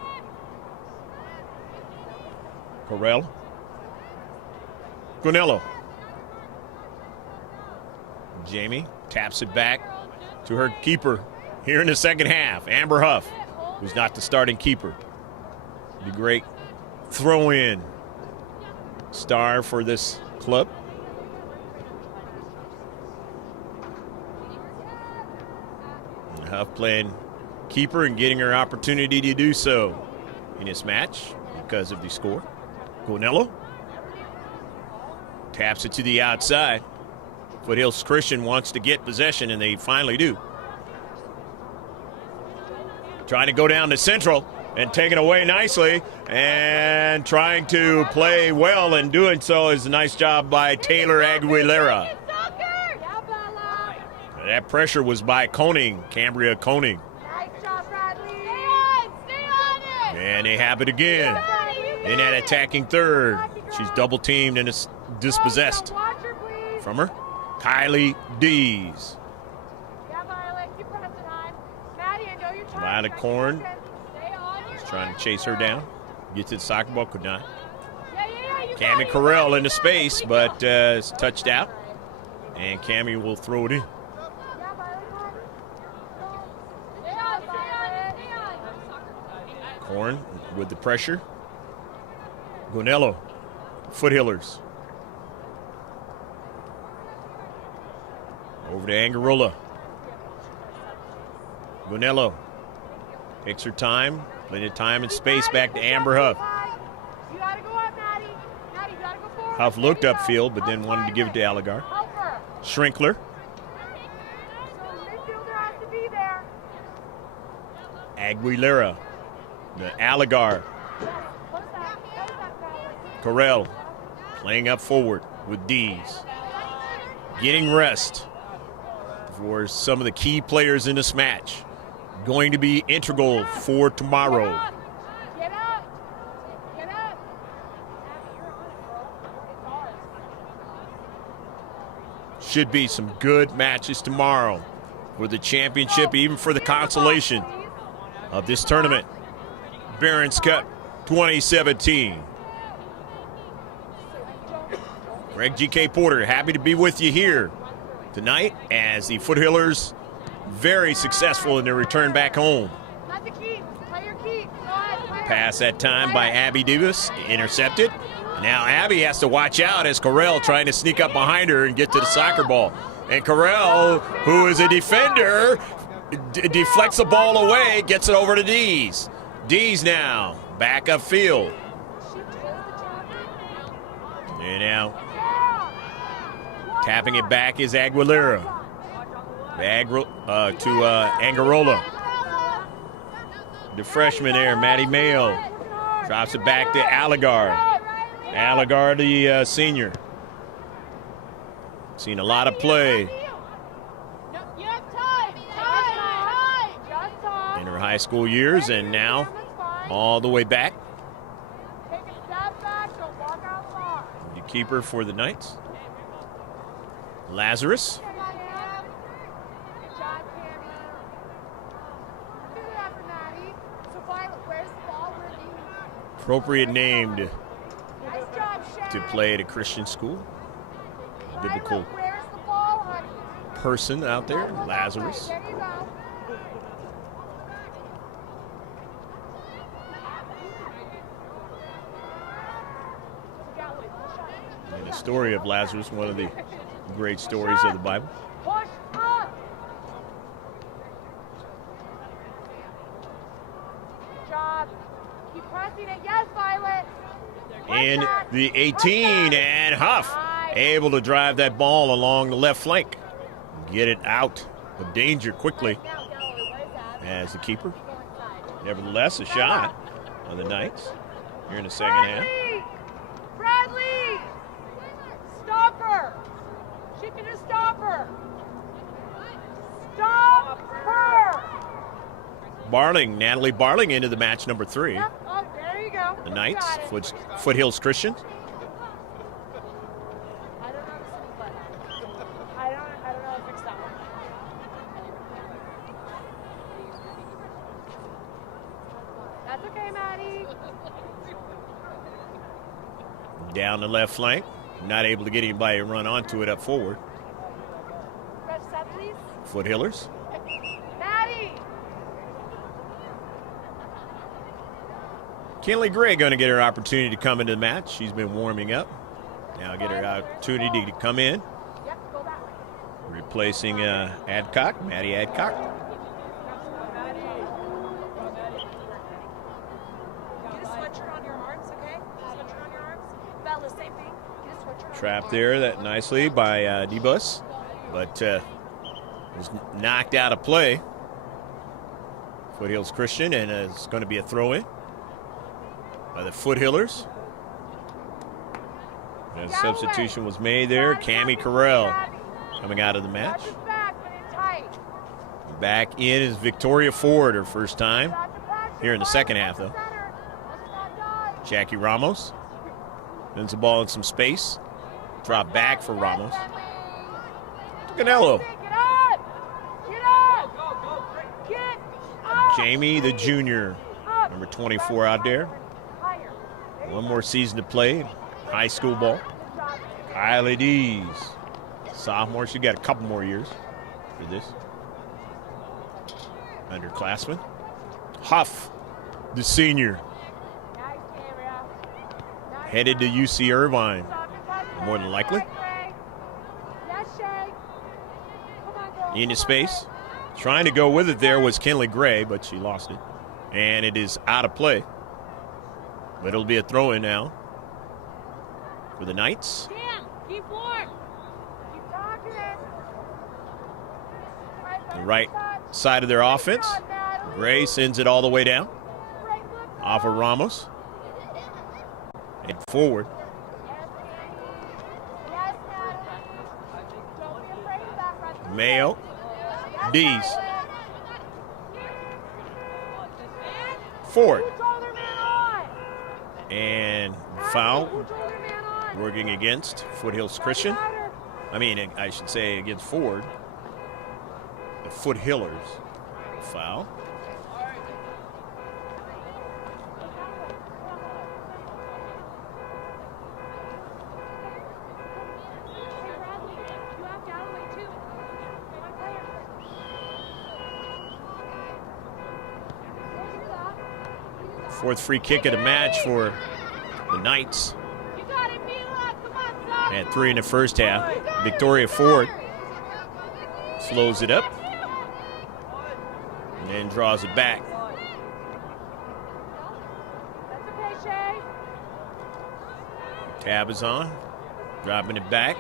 Correll. Gunello. Jamie taps it back to her keeper here in the second half. Amber Huff, who's not the starting keeper. The great throw-in star for this club. And Huff playing keeper and getting her opportunity to do so in this match because of the score. Gonello taps it to the outside. Foothills Christian wants to get possession, and they finally do. Trying to go down to Central and take it away nicely, and trying to play well, and doing so is a nice job by Taylor Aguilera. That pressure was by Koning, Cambria Koning. And they have it again in that attacking third. She's double teamed and is dispossessed from her. Kylie Dees. Violet Korn is trying to chase her down. Get to the soccer ball, could not. Cammie Correll into space, but it's touched out. And Cammie will throw it in. Korn with the pressure. Gonello, Foothillers. Over to Angarola. Gonello takes her time, plenty of time and space back to Amber Huff. Huff looked upfield, but then wanted to give it to Allegar. Schrinkler. Aguilera. The Allegar. Correll playing up forward with Dees. Getting rest for some of the key players in this match. Going to be integral for tomorrow. Get up. Get up. Should be some good matches tomorrow for the championship, even for the consolation of this tournament. Barron's Cup 2017. Greg G.K. Porter, happy to be with you here tonight as the Foothillers very successful in their return back home. Pass that time by Abby Davis, intercepted. Now Abby has to watch out as Correll trying to sneak up behind her and get to the soccer ball. And Correll, who is a defender, deflects the ball away, gets it over to Dees. Dees now back upfield. And now tapping it back is Aguilera. To Angarola. The freshman there, Maddie Mayo. Drops it back to Allegar. Allegar, the senior. Seen a lot of play in her high school years, and now all the way back. The keeper for the Knights. Lazarus. Appropriate named to play at a Christian school. Biblical person out there, Lazarus. And the story of Lazarus, one of the great stories of the Bible. In the 18, and Huff able to drive that ball along the left flank. Get it out of danger quickly as the keeper. Nevertheless, a shot on the Knights here in the second half. Bradley! Stop her! She can just stop her! Stop her! Barling, Natalie Barling into the match number 3. Yep. Oh, there you go. The Knights, Foothills Christian. I don't know how to fix that one. That's okay, Maddie. Down the left flank. Not able to get anybody to run onto it up forward. Stretch set, please. Foothillers. Maddie. Kinley Gray going to get her opportunity to come into the match. She's been warming up. Now get her opportunity to come in. Yep, go that way. Replacing Adcock, Maddie Adcock. Get a sweatshirt on your arms, okay? Sweatshirt on your arms. Bella, same thing. Get a sweatshirt on Trapped there that nicely by Debus, but was knocked out of play. Foothills Christian, and it's going to be a throw-in by the Foothillers. And a substitution was made there. Cammie Carell coming out of the match. Back in is Victoria Ford, her first time here in the second half, though. Jackie Ramos wins the ball in some space. Drop back for Ramos. Ganello. Jamie, the junior, number 24 out there. One more season to play. High school ball. Kylie Dees, sophomore. She got a couple more years for this. Underclassman. Huff, the senior. Headed to UC Irvine, more than likely. Into space. Trying to go with it there was Kinley Gray, but she lost it. And it is out of play. But it'll be a throw-in now for the Knights. Keep warm. Keep talking. The right side of their offense. Gray sends it all the way down. Off of Ramos. And forward. Mayo. Dees. Ford. And foul. Working against Foothills Christian. I should say against Ford. The Foothillers. Foul. Fourth free kick of the match for the Knights. And 3 in the first half. Victoria Ford slows it up and then draws it back. Tab is on, dropping it back.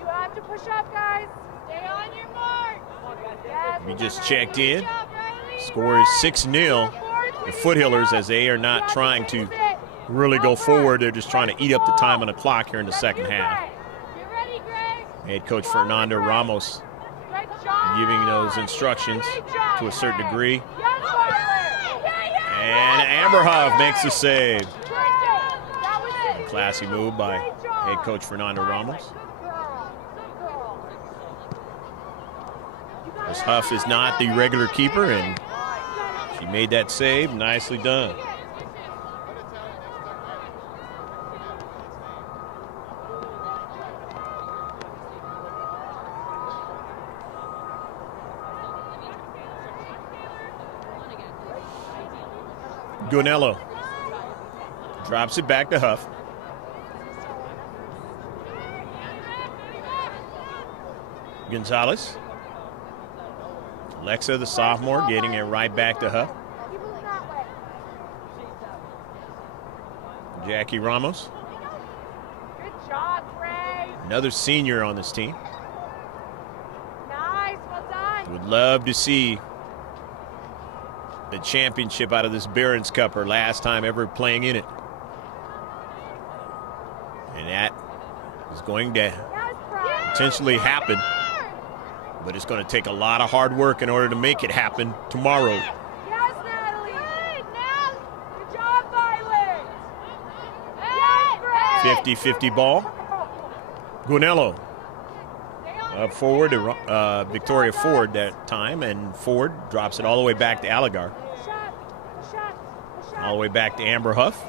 You have to push up, guys. Stay on your mark. We just checked in. Score is 6-0. The Foothillers, as they are not trying to really go forward. They're just trying to eat up the time on the clock here in the second half. Head coach Fernando Ramos giving those instructions to a certain degree. And Amberhoff makes the save. Classy move by head coach Fernando Ramos. This Huff is not the regular keeper, and she made that save. Nicely done. Gunello drops it back to Huff. Gonzalez. Alexa, the sophomore, getting it right back to Huff. Jackie Ramos. Good job, Gray. Another senior on this team. Nice, well done. Would love to see the championship out of this Barron's Cup, her last time ever playing in it. And that is going to potentially happen, but it's going to take a lot of hard work in order to make it happen tomorrow. Yes, Natalie. Good job, Violet. Yes, Gray. 50-50 ball. Gunello forward to Victoria Ford that time, and Ford drops it all the way back to Allegar. All the way back to Amber Huff.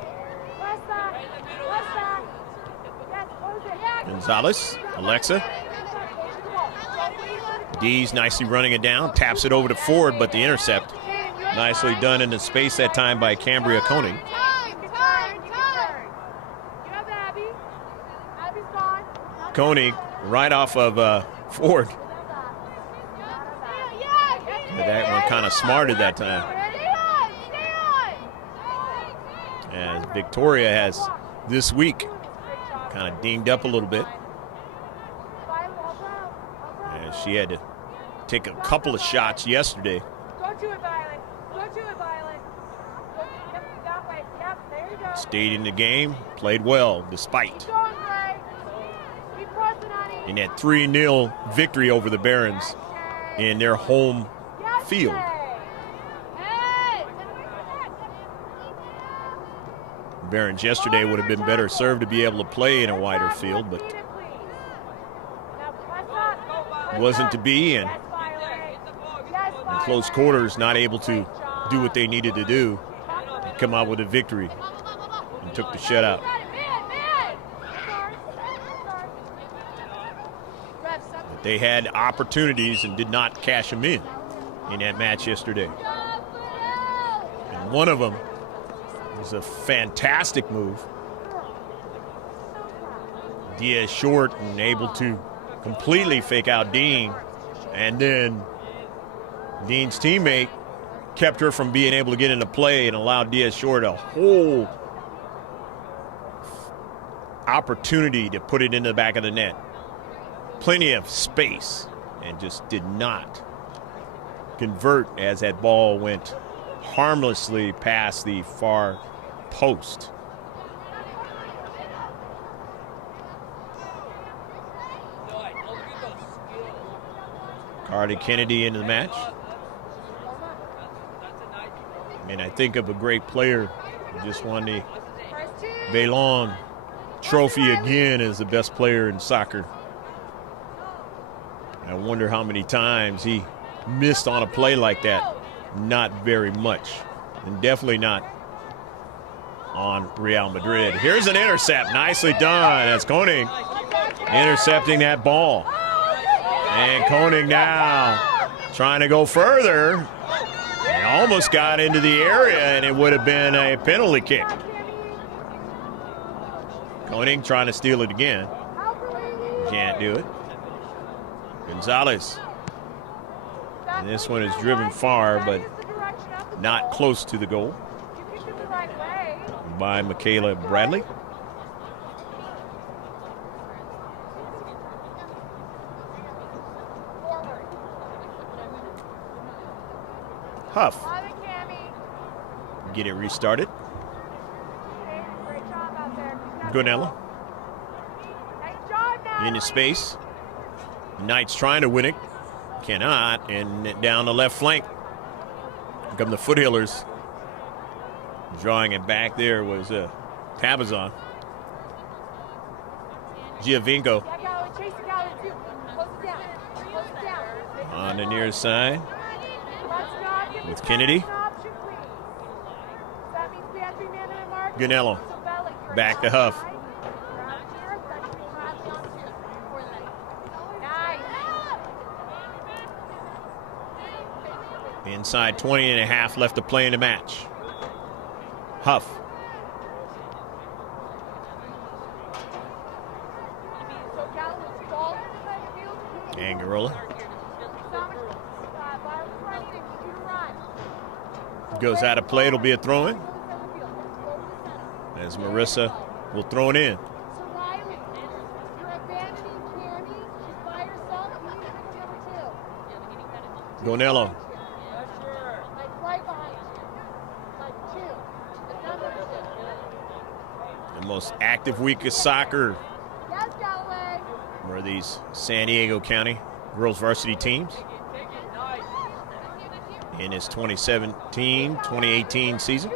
Gonzalez, Alexa. Dees nicely running it down, taps it over to Ford, but the intercept nicely done in the space that time by Cambria Koenig. Koenig right off of Ford. That one kind of smarted that time. And Victoria has this week kind of dinged up a little bit. And she had to take a couple of shots yesterday. Don't do it, Violet. Don't do it, Violet. That way. Yep, there you go. Stayed in the game, played well despite. Keep going, Gray. Keep pressing, honey. In that 3-0 victory over the Barons in their home field. Barons yesterday would have been better served to be able to play in a wider field, but it wasn't to be, and in close quarters, not able to do what they needed to do, and come out with a victory, and took the shutout. But they had opportunities and did not cash them in that match yesterday. And one of them was a fantastic move. Diaz short and able to completely fake out Dean, and then Dean's teammate kept her from being able to get into play and allowed Diaz short a whole opportunity to put it into the back of the net. Plenty of space, and just did not convert as that ball went harmlessly past the far post. Carly Kennedy into the match. And I think of a great player who just won the Bailon Trophy again as the best player in soccer. I wonder how many times he missed on a play like that. Not very much, and definitely not on Real Madrid. Here's an intercept, nicely done. That's Koenig intercepting that ball. And Koenig now trying to go further. And almost got into the area, and it would have been a penalty kick. Koenig trying to steal it again. Can't do it. Gonzalez. And this one is driven far, but not close to the goal by Michaela Bradley. Huff. Get it restarted. Gonella. Into space. Knight's trying to win it. Cannot, and down the left flank. Here come the Foothillers. Drawing it back there was Tabazon. Giovinco. On the near side with Kennedy. Gunello back to Huff. Inside 20 and a half left to play in the match. Huff. Angarola. Goes out of play, it'll be a throw-in. As Marissa will throw it in. Gonello. The most active week of soccer were these San Diego County girls varsity teams in this 2017-2018 season.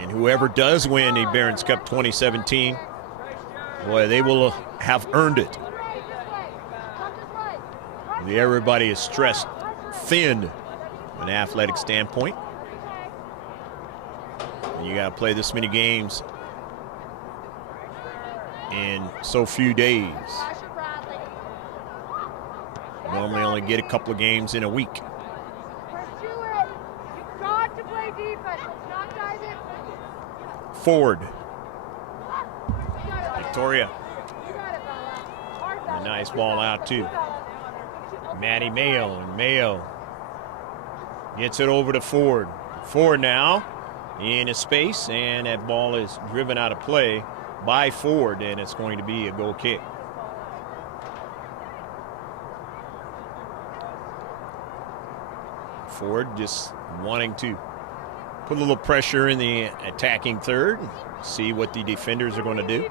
And whoever does win the Barron's Cup 2017, boy, they will have earned it Everybody is stressed thin from an athletic standpoint. And you got to play this many games in so few days. Normally only get a couple of games in a week. Ford. Victoria. A nice ball out too. Maddie Mayo, and Mayo gets it over to Ford. Ford now in a space, and that ball is driven out of play by Ford, and it's going to be a goal kick. Ford just wanting to put a little pressure in the attacking third, see what the defenders are going to do.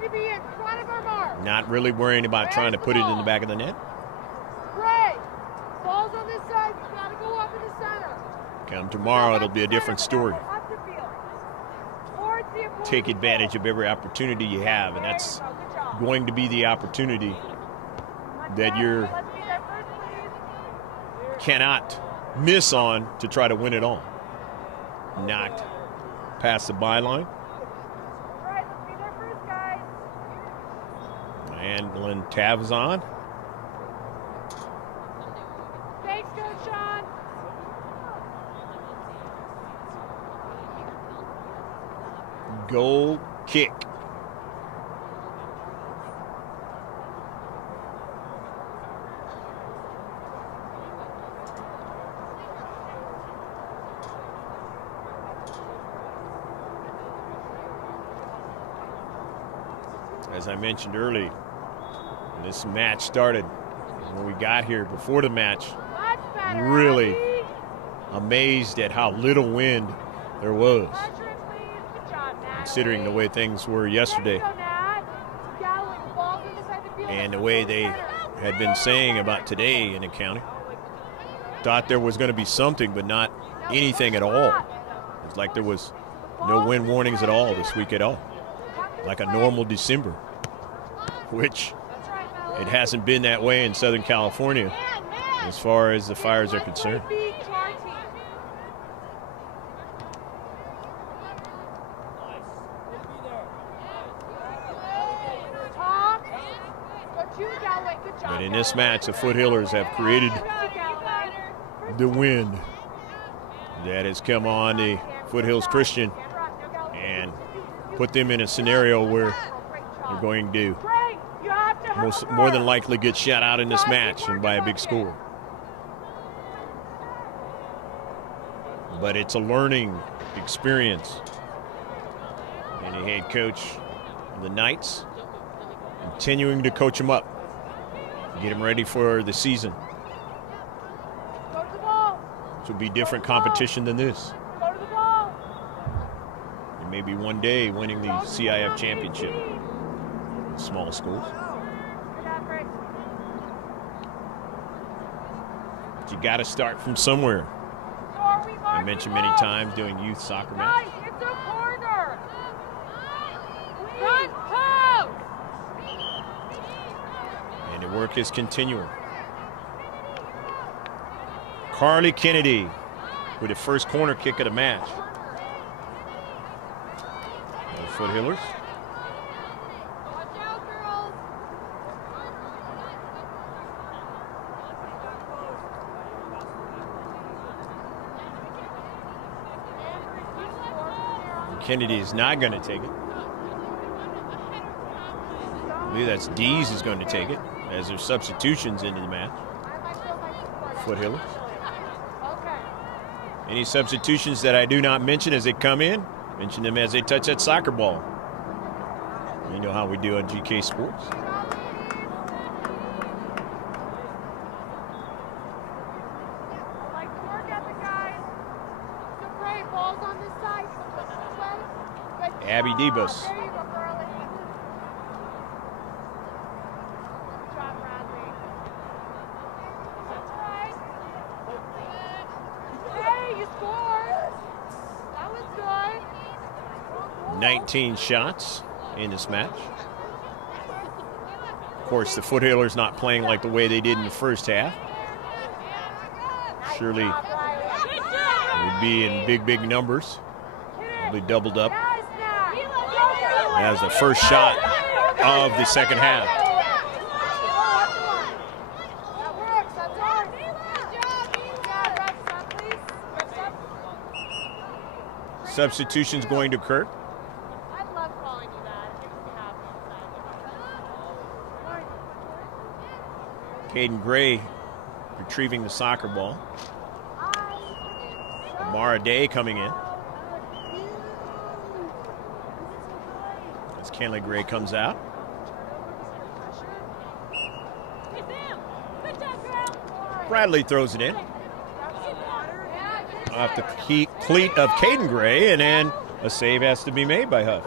Not really worrying about trying to put it in the back of the net. Ball's on this side, you gotta go up in the center. Come tomorrow, it'll be a different story. Take advantage of every opportunity you have, and that's going to be the opportunity that you cannot miss on to try to win it all. Knocked past the byline. And Tavzon. Thanks, Coach Sean. Goal kick. As I mentioned early, when this match started, when we got here before the match, really amazed at how little wind there was, considering the way things were yesterday and the way they had been saying about today in the county. Thought there was going to be something, but not anything at all. It was like there was no wind warnings at all this week at all, like a normal December, which it hasn't been that way in Southern California as far as the fires are concerned. But in this match, the Foothillers have created the wind that has come on the Foothills Christian and put them in a scenario where they're going to more than likely get shut out in this match and by a big score. But it's a learning experience. And the head coach of the Knights continuing to coach them up, get them ready for the season. This will be different competition than this. And maybe one day winning the CIF championship in small schools. But you got to start from somewhere. I mentioned many times doing youth soccer matches. And the work is continuing. Carly Kennedy with the first corner kick of the match. The Foothillers. Kennedy is not going to take it. I believe that's Dees is going to take it as their substitutions into the match. Foothillers. Any substitutions that I do not mention as they come in, mention them as they touch that soccer ball. You know how we do on GK Sports. Abby Debus. Hey, you scored. That was good. 19 shots in this match. Of course, the Foothillers not playing like the way they did in the first half. surely would be in big numbers. Probably doubled up as the first shot of the second half. Substitutions going to occur. I love calling you that. It makes me happy inside. Caden Gray retrieving the soccer ball. Mara Day coming in. As Kenley Gray comes out. Bradley throws it in. Off the cleat of Caden Gray, and then a save has to be made by Huff.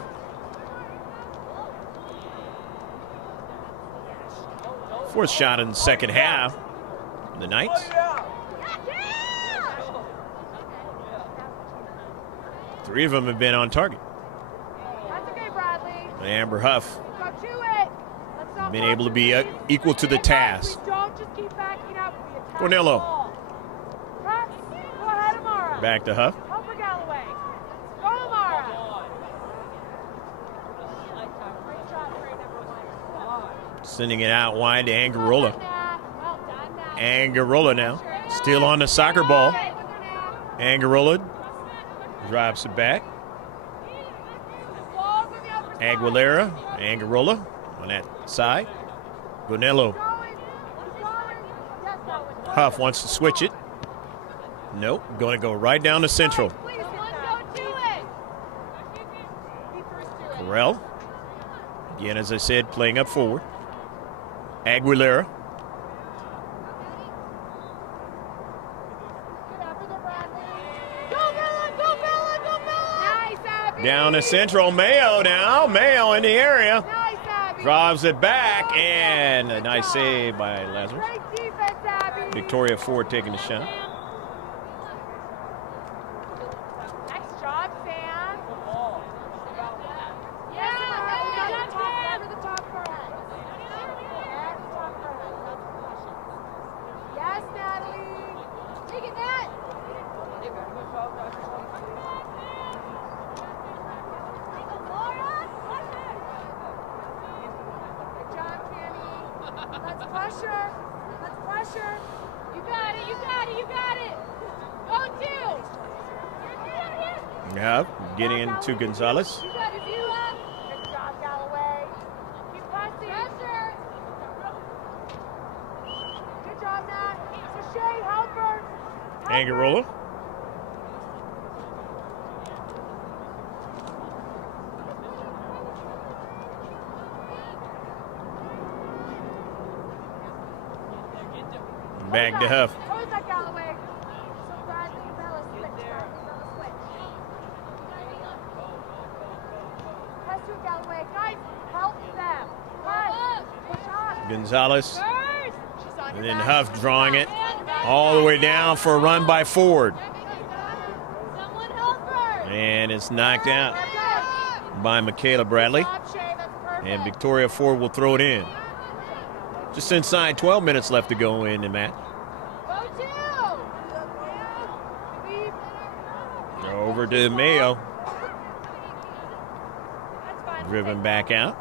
Fourth shot in the second half. The Knights. Three of them have been on target. That's okay, Bradley. Amber Huff Go to it. Let's not been able to be watch it. equal to the task. Don't just keep backing up. We attack Cornello. the ball. Press. Go ahead, Amara. Back to Huff. Help for Galloway. Go, Amara. Great job, Gray, number one. Sending it out wide to Angarola. Well done, Nat. Angarola now. Still on the soccer ball. Angarola drops it back. Aguilera, Angarola on that side. Gonello. Huff wants to switch it. Nope, going to go right down to Central. Correll. Again, as I said, playing up forward. Aguilera. Down to Central. Mayo now. Mayo in the area. Drives it back, and a nice save by Lazarus. Victoria Ford taking the shot. Nice job, Sam. Yes, Natalie. Take it, Nat. Good job, Tammy. Let's pressure. Let's pressure. You got it. You got it. You got it. Go two. Yeah, getting into Gonzalez. You got it, Beulah. Good job, Galloway. Keep pressing. Pressure. Good job, Nat. Sashay, help her. Angarola. Back to Huff. Close that, Galloway. So Bradley and Bella switch. Press to Galloway. Guys, help them. Press. Push on. Gonzalez. She's on And your then back. Huff drawing it all the way down for a run by Ford. Someone help her. And it's knocked out by Michaela Bradley. Good job, Shay. That's perfect. And Victoria Ford will throw it in. Just inside 12 minutes left to go in the match. Go two. Over to Mayo. That's fine. Driven back out.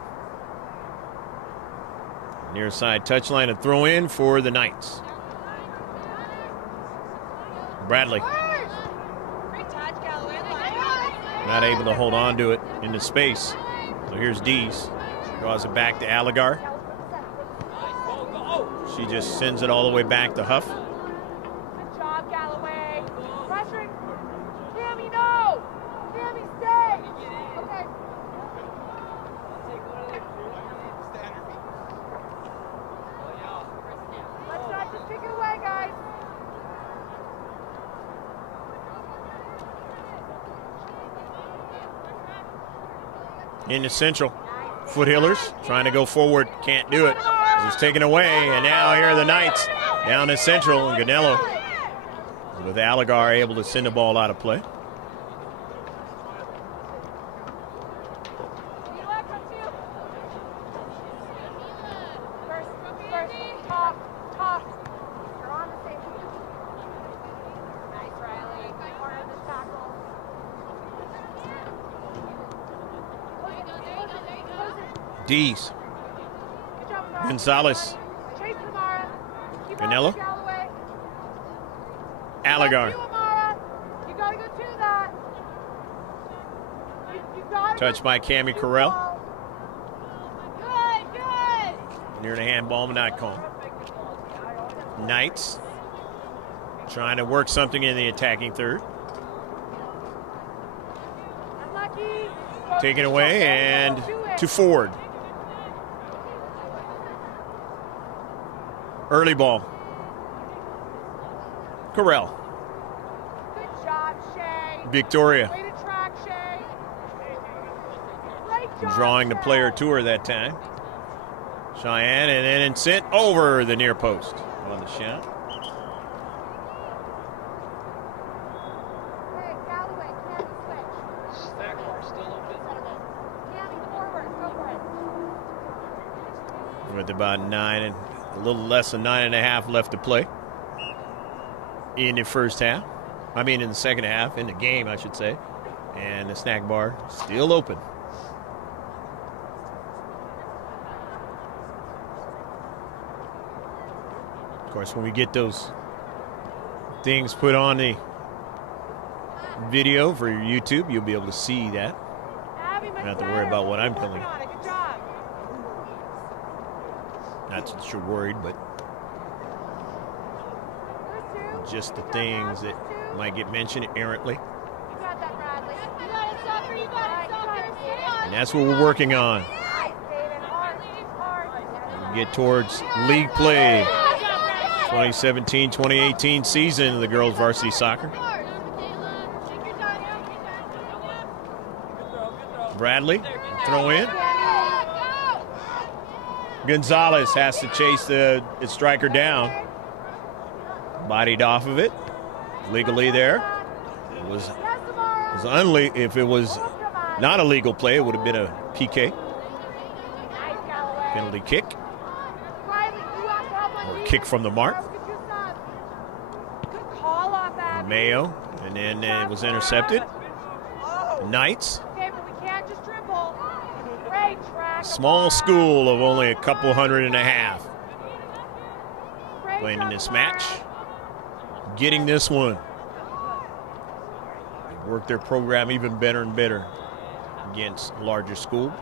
Near side touchline and throw in for the Knights. Bradley Great touch, Galloway. not able to hold on to it in the space. So here's Dees. Draws it back to Allegar. She just sends it all the way back to Huff. Good job, Galloway. Pressuring. Tammy, no. Tammy, stay. Okay. Let's not just kick it away, guys. Into Central. Foothillers trying to go forward. Can't do it. It's taken away. And now here are the Knights down in Central. And Ganello with Allegar able to send the ball out of play. First, top. You're on the same D's. Good job, Amara. Gonzalez. Chase Amara. Keep on Canelo. Galloway. Aligar. You, Amara. You gotta go to that. You gotta Touched by Cammie Corral. Good, good. Near the handball, but not called. Knights trying to work something in the attacking third. Unlucky. Taken away and to Ford. Early ball. Corral. Good job, Shay. Victoria. Way to track, Shay. Great job, Drawing the Shay. player to her that time. Cheyenne, and then sent over the near post on the shot. Hey, Galloway, Cammie switch. Back bar still open. Cammie forward, go for it. With about a little less than 9.5 left to play in the first half. I mean, in the second half, in the game, I should say. And the snack bar still open. Of course, when we get those things put on the video for your YouTube, you'll be able to see that. Abby, much Don't have to better. worry about what I'm Working telling you. on it. Good job. Not that you're worried, but First two. just the Good job, things Abby. that First two. might get mentioned errantly. You got that, Bradley. You got it, Sucker. You got it, Sucker. And that's what we're working on. Nice, David. Hard. Get towards league play. 2017-2018 season of the girls varsity soccer. Bradley, throw in. Gonzalez has to chase the striker down. Bodied off of it. Legally there. It was if it was not a legal play, it would have been a PK. Penalty kick. Or kick from the mark. Good call off, Abby. Mayo, and then it was intercepted. Knights. Okay, but we can't just dribble. Great track. Small school of only a couple 150 Great playing in job, this Amara. match. Getting this one. They work their program even better and better against larger school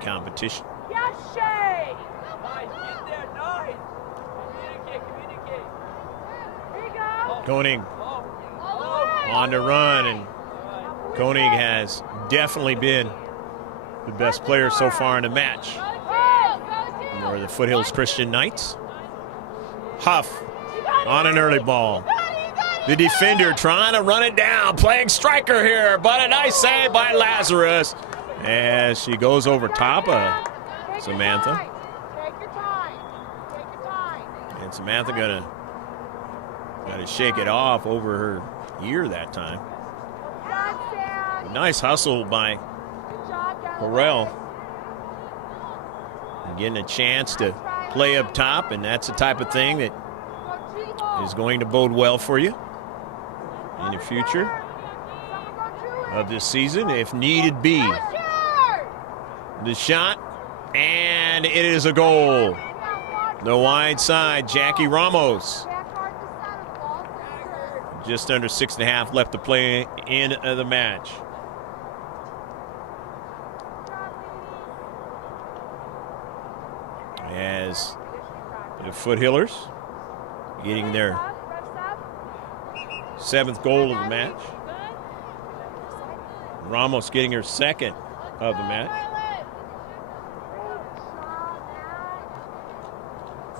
competition. Yes, Shay. Nice, get there, nice. Communicate. Here you go. Koenig Oh, on the run, and Koenig has definitely been the best player so far in the match. Or the Foothills Christian Knights. Huff on an early ball. The defender trying to run it down, playing striker here, but a nice save by Lazarus as she goes over top of Take Samantha. your time. Take your time. Take your time. And Samantha gotta shake it off over her ear that time. Good, Sam. Nice hustle by Good job, Galloway. Corral. Getting a chance to play up top, and that's the type of thing that Go to the ball. is going to bode well for you in the future Someone go to it. of this season, if needed be. Pressure. The shot, and it is a goal. The wide side, Jackie Ramos. Back hard to center. The ball clear. Just under 6.5 left to play in the match. Good job, ladies. As the Foothillers getting their Refs up. 7th goal of the match. Ramos getting her 2nd of the match.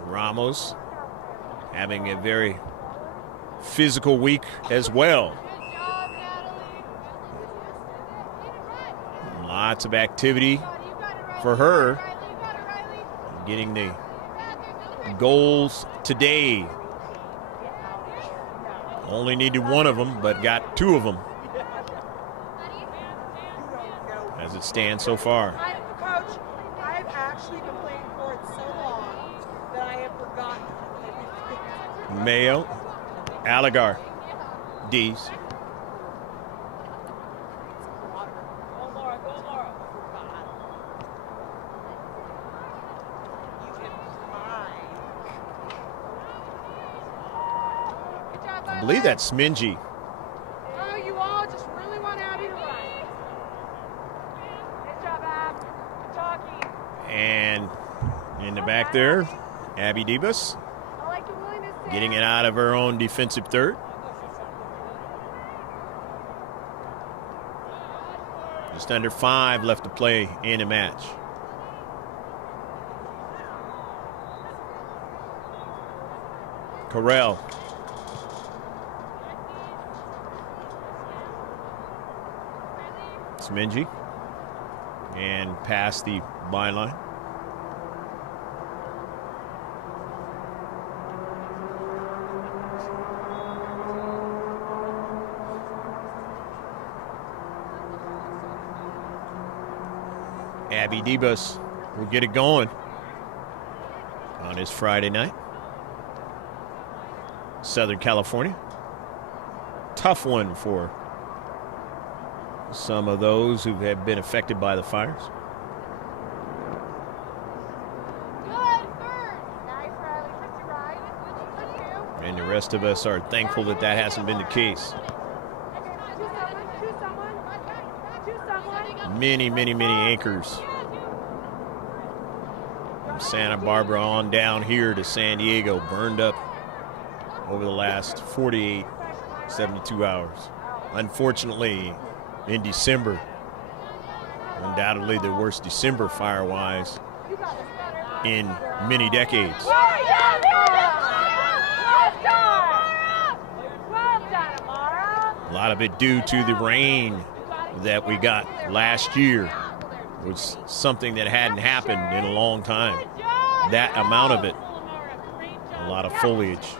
Ramos having a very physical week as well. Lots of activity for her, getting the goals today. Only needed one of them, but got 2 of them as it stands so far. Coach, I've actually been playing for it so long that I have forgotten everything. Mayo, Aligar, D's. Go, Laura. believe that's Minji. Oh, you all just really want Abby to run. Nice job, Ab. Good talking. And in the back there, Abby Debus I like the willingness to getting it out of her own defensive third. Just under 5 left to play in the match. Corral. Minji. And past the byline. Abby Debus will get it going on his Friday night. Southern California. Tough one for some of those who have been affected by the fires. And the rest of us are thankful that that hasn't been the case. Many, many, many acres from Santa Barbara on down here to San Diego burned up over the last 48, 72 hours. Unfortunately, in December, undoubtedly the worst December fire-wise in many decades. A lot of it due to the rain that we got last year. It was something that hadn't happened in a long time. That amount of it, a lot of foliage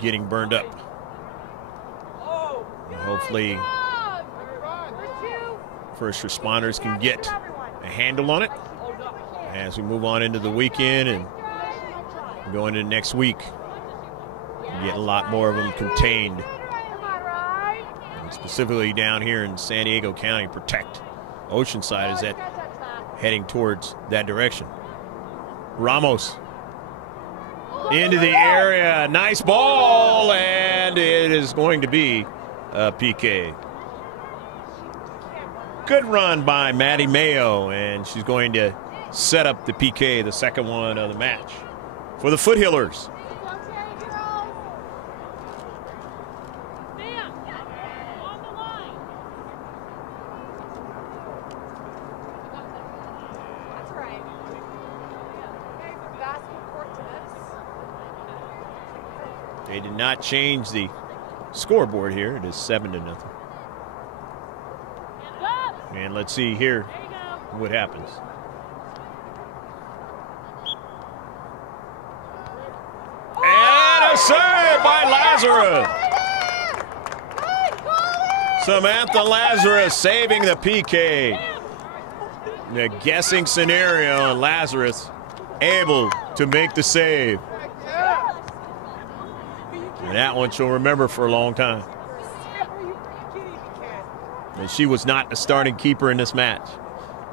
getting burned up. And hopefully first responders can get a handle on it as we move on into the weekend and go into next week. Get a lot more of them contained. And specifically down here in San Diego County, protect. Oceanside is heading towards that direction. Ramos into the area. Nice ball, and it is going to be a PK. Good run by Maddie Mayo, and she's going to set up the PK, the second one of the match for the Foothillers. They did not change the scoreboard here. It is 7-0. And let's see here what happens. And a save by Lazarus. Samantha Lazarus saving the PK. The guessing scenario, and Lazarus able to make the save. And that one she'll remember for a long time. And she was not the starting keeper in this match,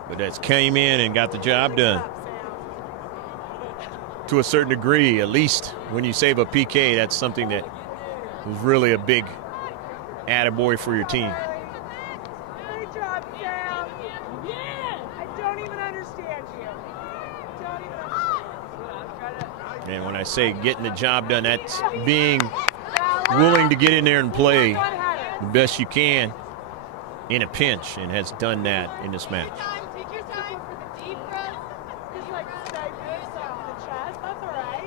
but that's came in and got the job done. To a certain degree, at least when you save a PK, that's something that is really a big attaboy for your team. Great job, Sam. I don't even understand you. Don't even understand. And when I say getting the job done, that's being willing to get in there and play the best you can in a pinch, and has done that in this match. Take your time for the deep breath. Just like stifle yourself in the chest. That's all right.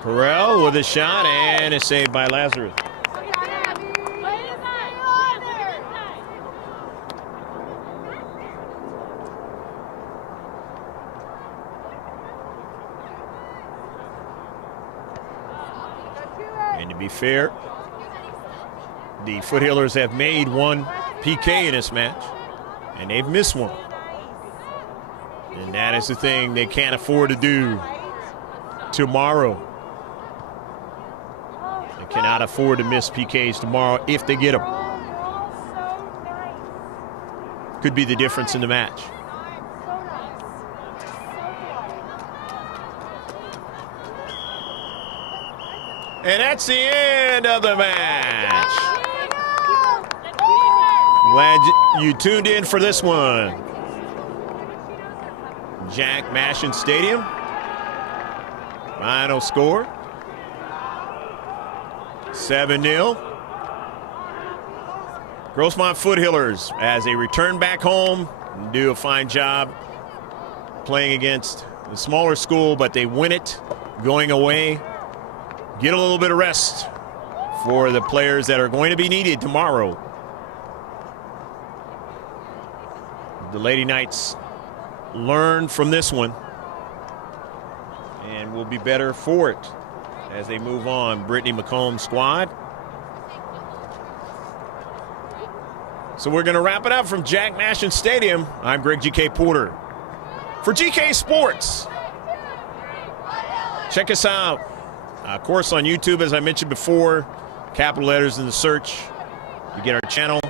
Corral with a shot and a save by Lazarus. And to be fair, The Foothillers have made one PK in this match, and they've missed one. And that is the thing they can't afford to do tomorrow. They cannot afford to miss PKs tomorrow if they get them. Could be the difference in the match. And that's the end of the match. Glad you tuned in for this one. Jack Mashin Stadium. Final score 7-0. Grossmont Foothillers, as they return back home, do a fine job playing against the smaller school, but they win it going away. Get a little bit of rest for the players that are going to be needed tomorrow. The Lady Knights learn from this one and will be better for it as they move on. Brittany McComb's squad. So we're going to wrap it up from Jack Mashin Stadium. I'm Greg GK Porter for GK Sports. Check us out. Of course, on YouTube, as I mentioned before, capital letters in the search. You get our channel.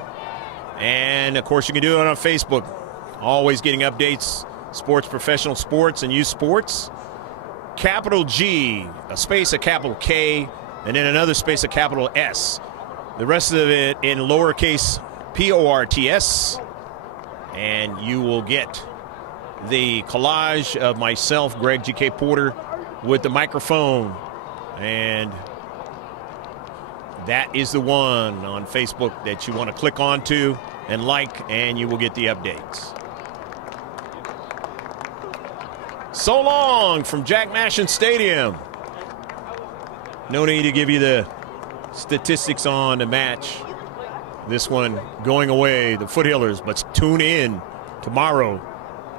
And, of course, you can do it on Facebook. Always getting updates, sports, professional sports, and youth sports. Capital G, a space, a capital K, and then another space, a capital S. The rest of it in lowercase PORTS. And you will get the collage of myself, Greg GK Porter, with the microphone. And that is the one on Facebook that you want to click onto and like, and you will get the updates. So long from Jack Mashin Stadium. No need to give you the statistics on the match. This one going away, the Foothillers, but tune in tomorrow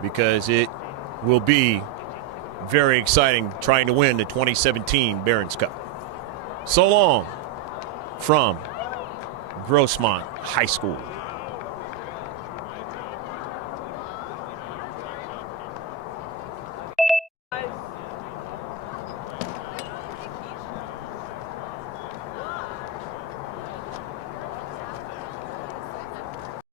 because it will be very exciting trying to win the 2017 Barron's Cup. So long from Grossmont High School.